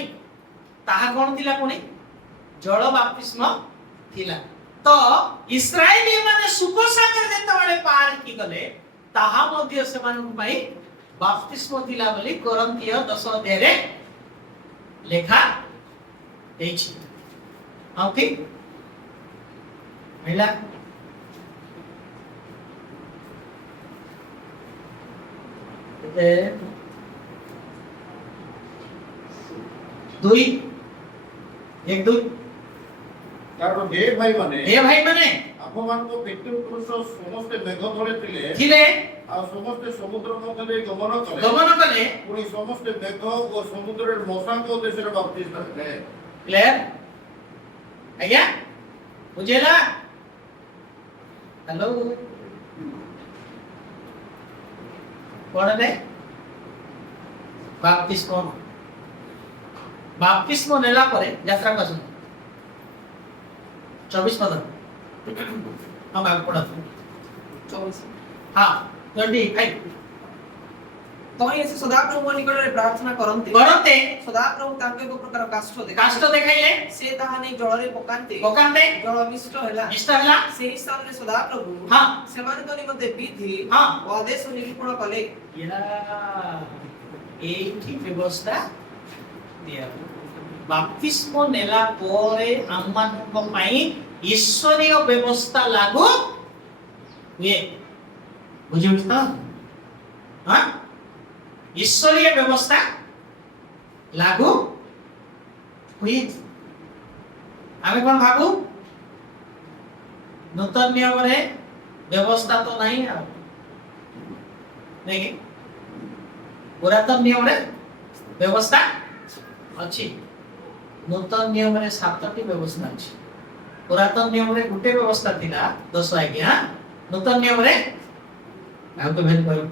ତାହା କଣ ଥିଲା ପୁଣି ଜଳ ବାପ୍ତିସ୍ମ ଥିଲା ତ ଇସ୍ରାଏଲୀ ମାନେ ସୁପସାଗର ଯେତେବେଳେ ପାର ହେଇକି ଗଲେ ତାହା ମଧ୍ୟ ସେମାନଙ୍କ ପାଇଁ ବାପ୍ତିସ୍ମ ଥିଲା ବୋଲି କୋରିନ୍ଥୀୟ 10 ଅଧ୍ୟାୟରେ ଲେଖା ହେଇଛି ଆଉ ଠିକ ହେଲା ଦୁଇ ଏକ ଦୁଇ କାରଣ ହେ ଭାଇମାନେ ଆପଣମାନଙ୍କ ପିତୃପୁରୁଷ ସମସ୍ତେ ମେଘ ତଳେ ଥିଲେ ଆଉ ସମସ୍ତେ ସମୁଦ୍ର ମଧ୍ୟରେ ଗମନ କଲେ ପୁଣି ସମସ୍ତେ ମେଘ ଓ ସମୁଦ୍ରରେ ମଶାଙ୍କ ଉଦ୍ଦେଶ୍ୟରେ ବାପ୍ତିସ୍ମ ହେଲେ। କ୍ଲିୟର ଆଜ୍ଞା ବୁଝିଲା ହ୍ୟାଲୋ ପଢେ ବାପ୍ତିସ୍ମ ନେଲା ପରେ ଯାତ୍ରା କରୁଛନ୍ତି 24 ପଦ हम आगे पढ़ा 24 हाँ 25 तो ऐसे सदाप्रभु निकटरे प्रार्थना करन्ते सदाप्रभु तांके को प्रकार काष्ठ देखाइले से ताहा नै जळरे पकान्ते जळ मिष्ट होला सेही स्थानरे सदाप्रभु हां सेमानक निमन्ते विधि हां आदेश निरूपण कले एठी व्यवस्था दिया बाप्तिस्म नेला परे आम्मानक पई ईश्वरीय व्यवस्था लागू हुए बुझिस त हां ईश्वरीय व्यवस्था लागू हुए आमे कोन भाबू नूतन नियम रे व्यवस्था तो नहीं है नहीं पुरातन नियम रे व्यवस्था अच्छी नूतन नियम रे 7टी व्यवस्था अच्छी पुरातन नियम रे गुटे व्यवस्था थिला 10 आज्ञा नूतन नियम रे आ तो भेद करू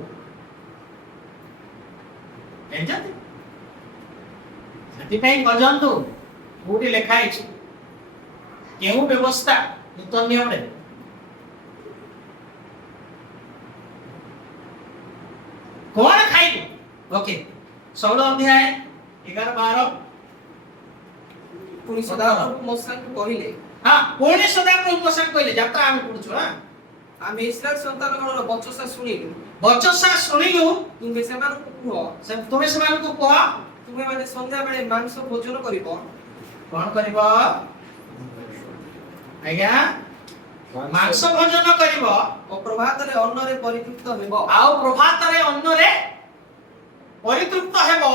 एंजाते ସେଥିପାଇଁ ବଜନ୍ତୁ କୋଉଠି ଲେଖା ହେଇଛି କେଉଁ ବ୍ୟବସ୍ଥା ନୂତନ ନିୟମରେ କଣ ଖାଇବୁ ଓକେ 16 ଅଧ୍ୟାୟ 11 12 पुणी सदाप्रभु मोसा को कहिले हां पुणी सदाप्रभु मोसा को कहिले जात्रा आमे पढुछु हां आमे इस्राएल संतानगणर बचसा शुणिलु तुमे सेमान को कुह तुमे सेमान को कुह तुमे माने संध्या बेले मांस भोजन करिबो कोन करिबो आज्ञा मांस भोजन करिबो ओ प्रभात रे अन्न रे परितृप्त हेबो आउ प्रभात रे अन्न रे परितृप्त हेबो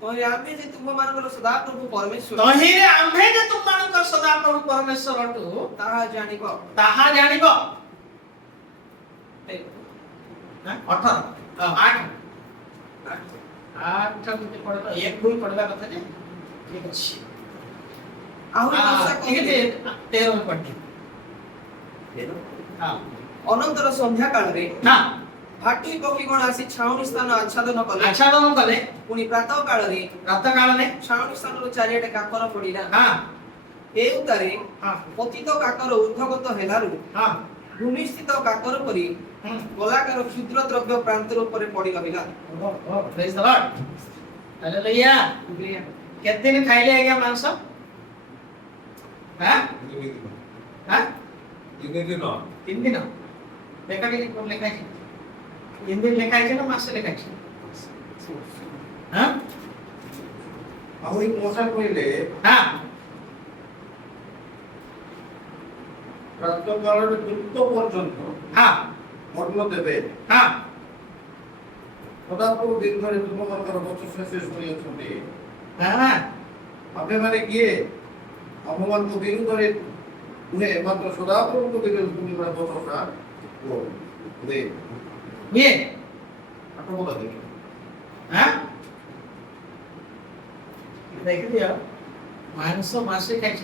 तोहि आमे जे तुम मानकर सदाप्रभु परमेश्वर तोहि रे आमे जे तुम मानकर सदाप्रभु परमेश्वर अटु ताहा जानिबो 18 8 मिनिट पढे तो एक दुई पढला कथा जे ठीक अछि आउ मोसा कहिले 13 में पढी हां अनंतर संध्या काल रे हां भाटी पक्षी गण आसी छाउनी स्थान आच्छादन कले पुनी प्रातः काल रे छाउनी स्थान रो चारियाटे काकर पडिला हां ए उतारे हां पतित काकर ऊर्ध्वगत हेलारु हां भूमि स्थित काकर परि गोलाकार क्षुद्र द्रव्य प्रांतर ऊपर पड़ी रहिला प्रेज द लॉर्ड हालेलुया केते दिन खाइले आज्ञा मांस हां हां 3 दिन देखा के कोन लिखा है 3 दिन लिखा है ना मास लिखा है हां ଆଉ ଏଇ ମଶା କହିଲେ हां ପ୍ରାତଃ କାଳରେ ଦୁଃଖ ପର୍ଯ୍ୟନ୍ତ हां ଅନ୍ନ ଦେବେ हां ସଦାପ୍ରଭୁ ଦୀର୍ଘରେ ତୁମମାନଙ୍କର ବଚନ ଶେଷ କରି ଅଛନ୍ତି हां ଆମେମାନେ କିଏ ଆମମାନଙ୍କ ବିରୁଦ୍ଧରେ ନୁହେଁ ମାତ୍ର ସଦାପ୍ରଭୁଙ୍କ ବିରୁଦ୍ଧରେ ତୁମେ ବଚନ ଦେ ହୁଏ ଆପଣ ବୋଲା ଦେ ହାଁ ଦେଖିଦିଅ ମାଂସ ମାସେ ଖାଇଛ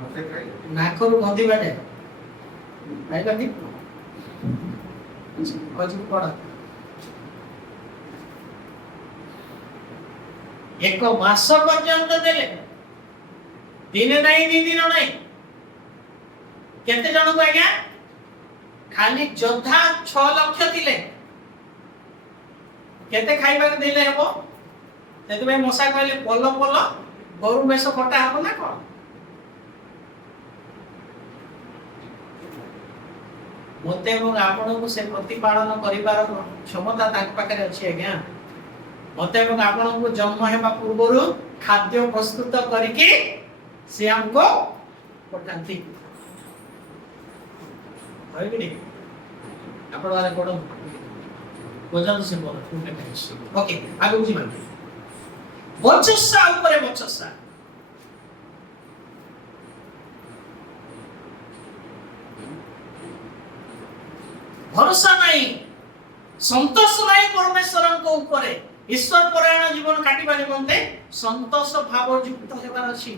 ମତେ ଖାଇ ନାକରୁ ଗନ୍ଧି ବାଟେ ଖାଇଲନି କଚୁ ପଡ ଏକ ମାସ ପର୍ଯ୍ୟନ୍ତ ଦେଲେ ଦିନେ ନାହିଁ ଦି ଦିନ ନାହିଁ କେତେ ଜଣଙ୍କୁ ଆଜ୍ଞା ଖାଲି ଯୋଦ୍ଧା 6 ଲକ୍ଷ ଥିଲେ କେତେ ଖାଇବାକୁ ଦେଲେ ହେବ ସେଥିପାଇଁ ମଶା କହିଲେ ପଲ ପଲ ଗରୁ ବେଶ କଟା ହବ ନା କଣ ମତେ ଏବଂ ଆପଣଙ୍କୁ ସେ ପ୍ରତିପାଳନ କରିବାର କ୍ଷମତା ତାଙ୍କ ପାଖରେ ଅଛି ଆଜ୍ଞା ମତେ ଏବଂ ଆପଣଙ୍କୁ ଜନ୍ମ ହେବା ପୂର୍ବରୁ ଖାଦ୍ୟ ପ୍ରସ୍ତୁତ କରିକି ସେ ଆମକୁ ପଠାନ୍ତି ଆପଣ ମାନେ କୋଡ଼ ବୁଝନ୍ତୁ ସେ ବୋଲ ଓକେ ଆଗକୁ ଯିବା ବଚସା ଉପରେ ବଚସା ଭରସା ନାହିଁ ସନ୍ତୋଷ ନାହିଁ ପରମେଶ୍ୱରଙ୍କ ଉପରେ ଈଶ୍ୱର ପରାୟଣ ଜୀବନ କାଟିବା ନିମନ୍ତେ ସନ୍ତୋଷ ଭାବ ଯୁକ୍ତ ହେବାର ଅଛି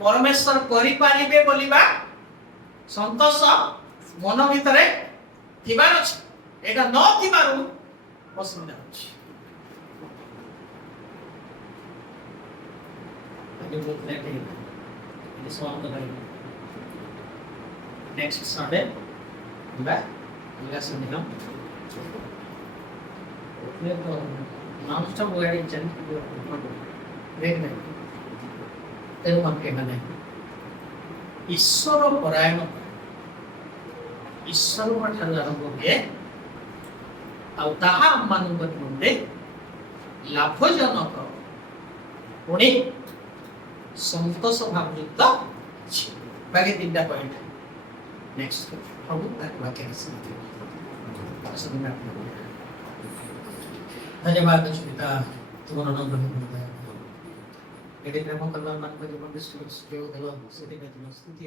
ପରମେଶ୍ୱର କରିପାରିବେ ବୋଲିବା ସନ୍ତୋଷ ମନ ଭିତରେ ଥିବାର ଅଛି ଏଟା ନ ଥିବାରୁ ଅସୁବିଧା ଅଛି नेक्स्ट संडे back lesson नियम ये तो नाम स्टॉप गाड़ी चल देख नहीं तेरे मन के मने ईश्वर परायण ईश्वर ठाରୁ ଆରମ୍ଭ ହୁଏ ଆଉ ତାହା ଆମମାନଙ୍କ ନିମନ୍ତେ ଲାଭଜନକ ପୁଣି ସନ୍ତୋଷ ଭାବଯୁକ୍ତ ଅଛି ବାକି 3ଟା ପଏଣ୍ଟ नेक्स्ट प्रभु वाक्य धन्यवाद पिता तुम्हारा नाम प्रेम कल्याण मान जीवन स्तुति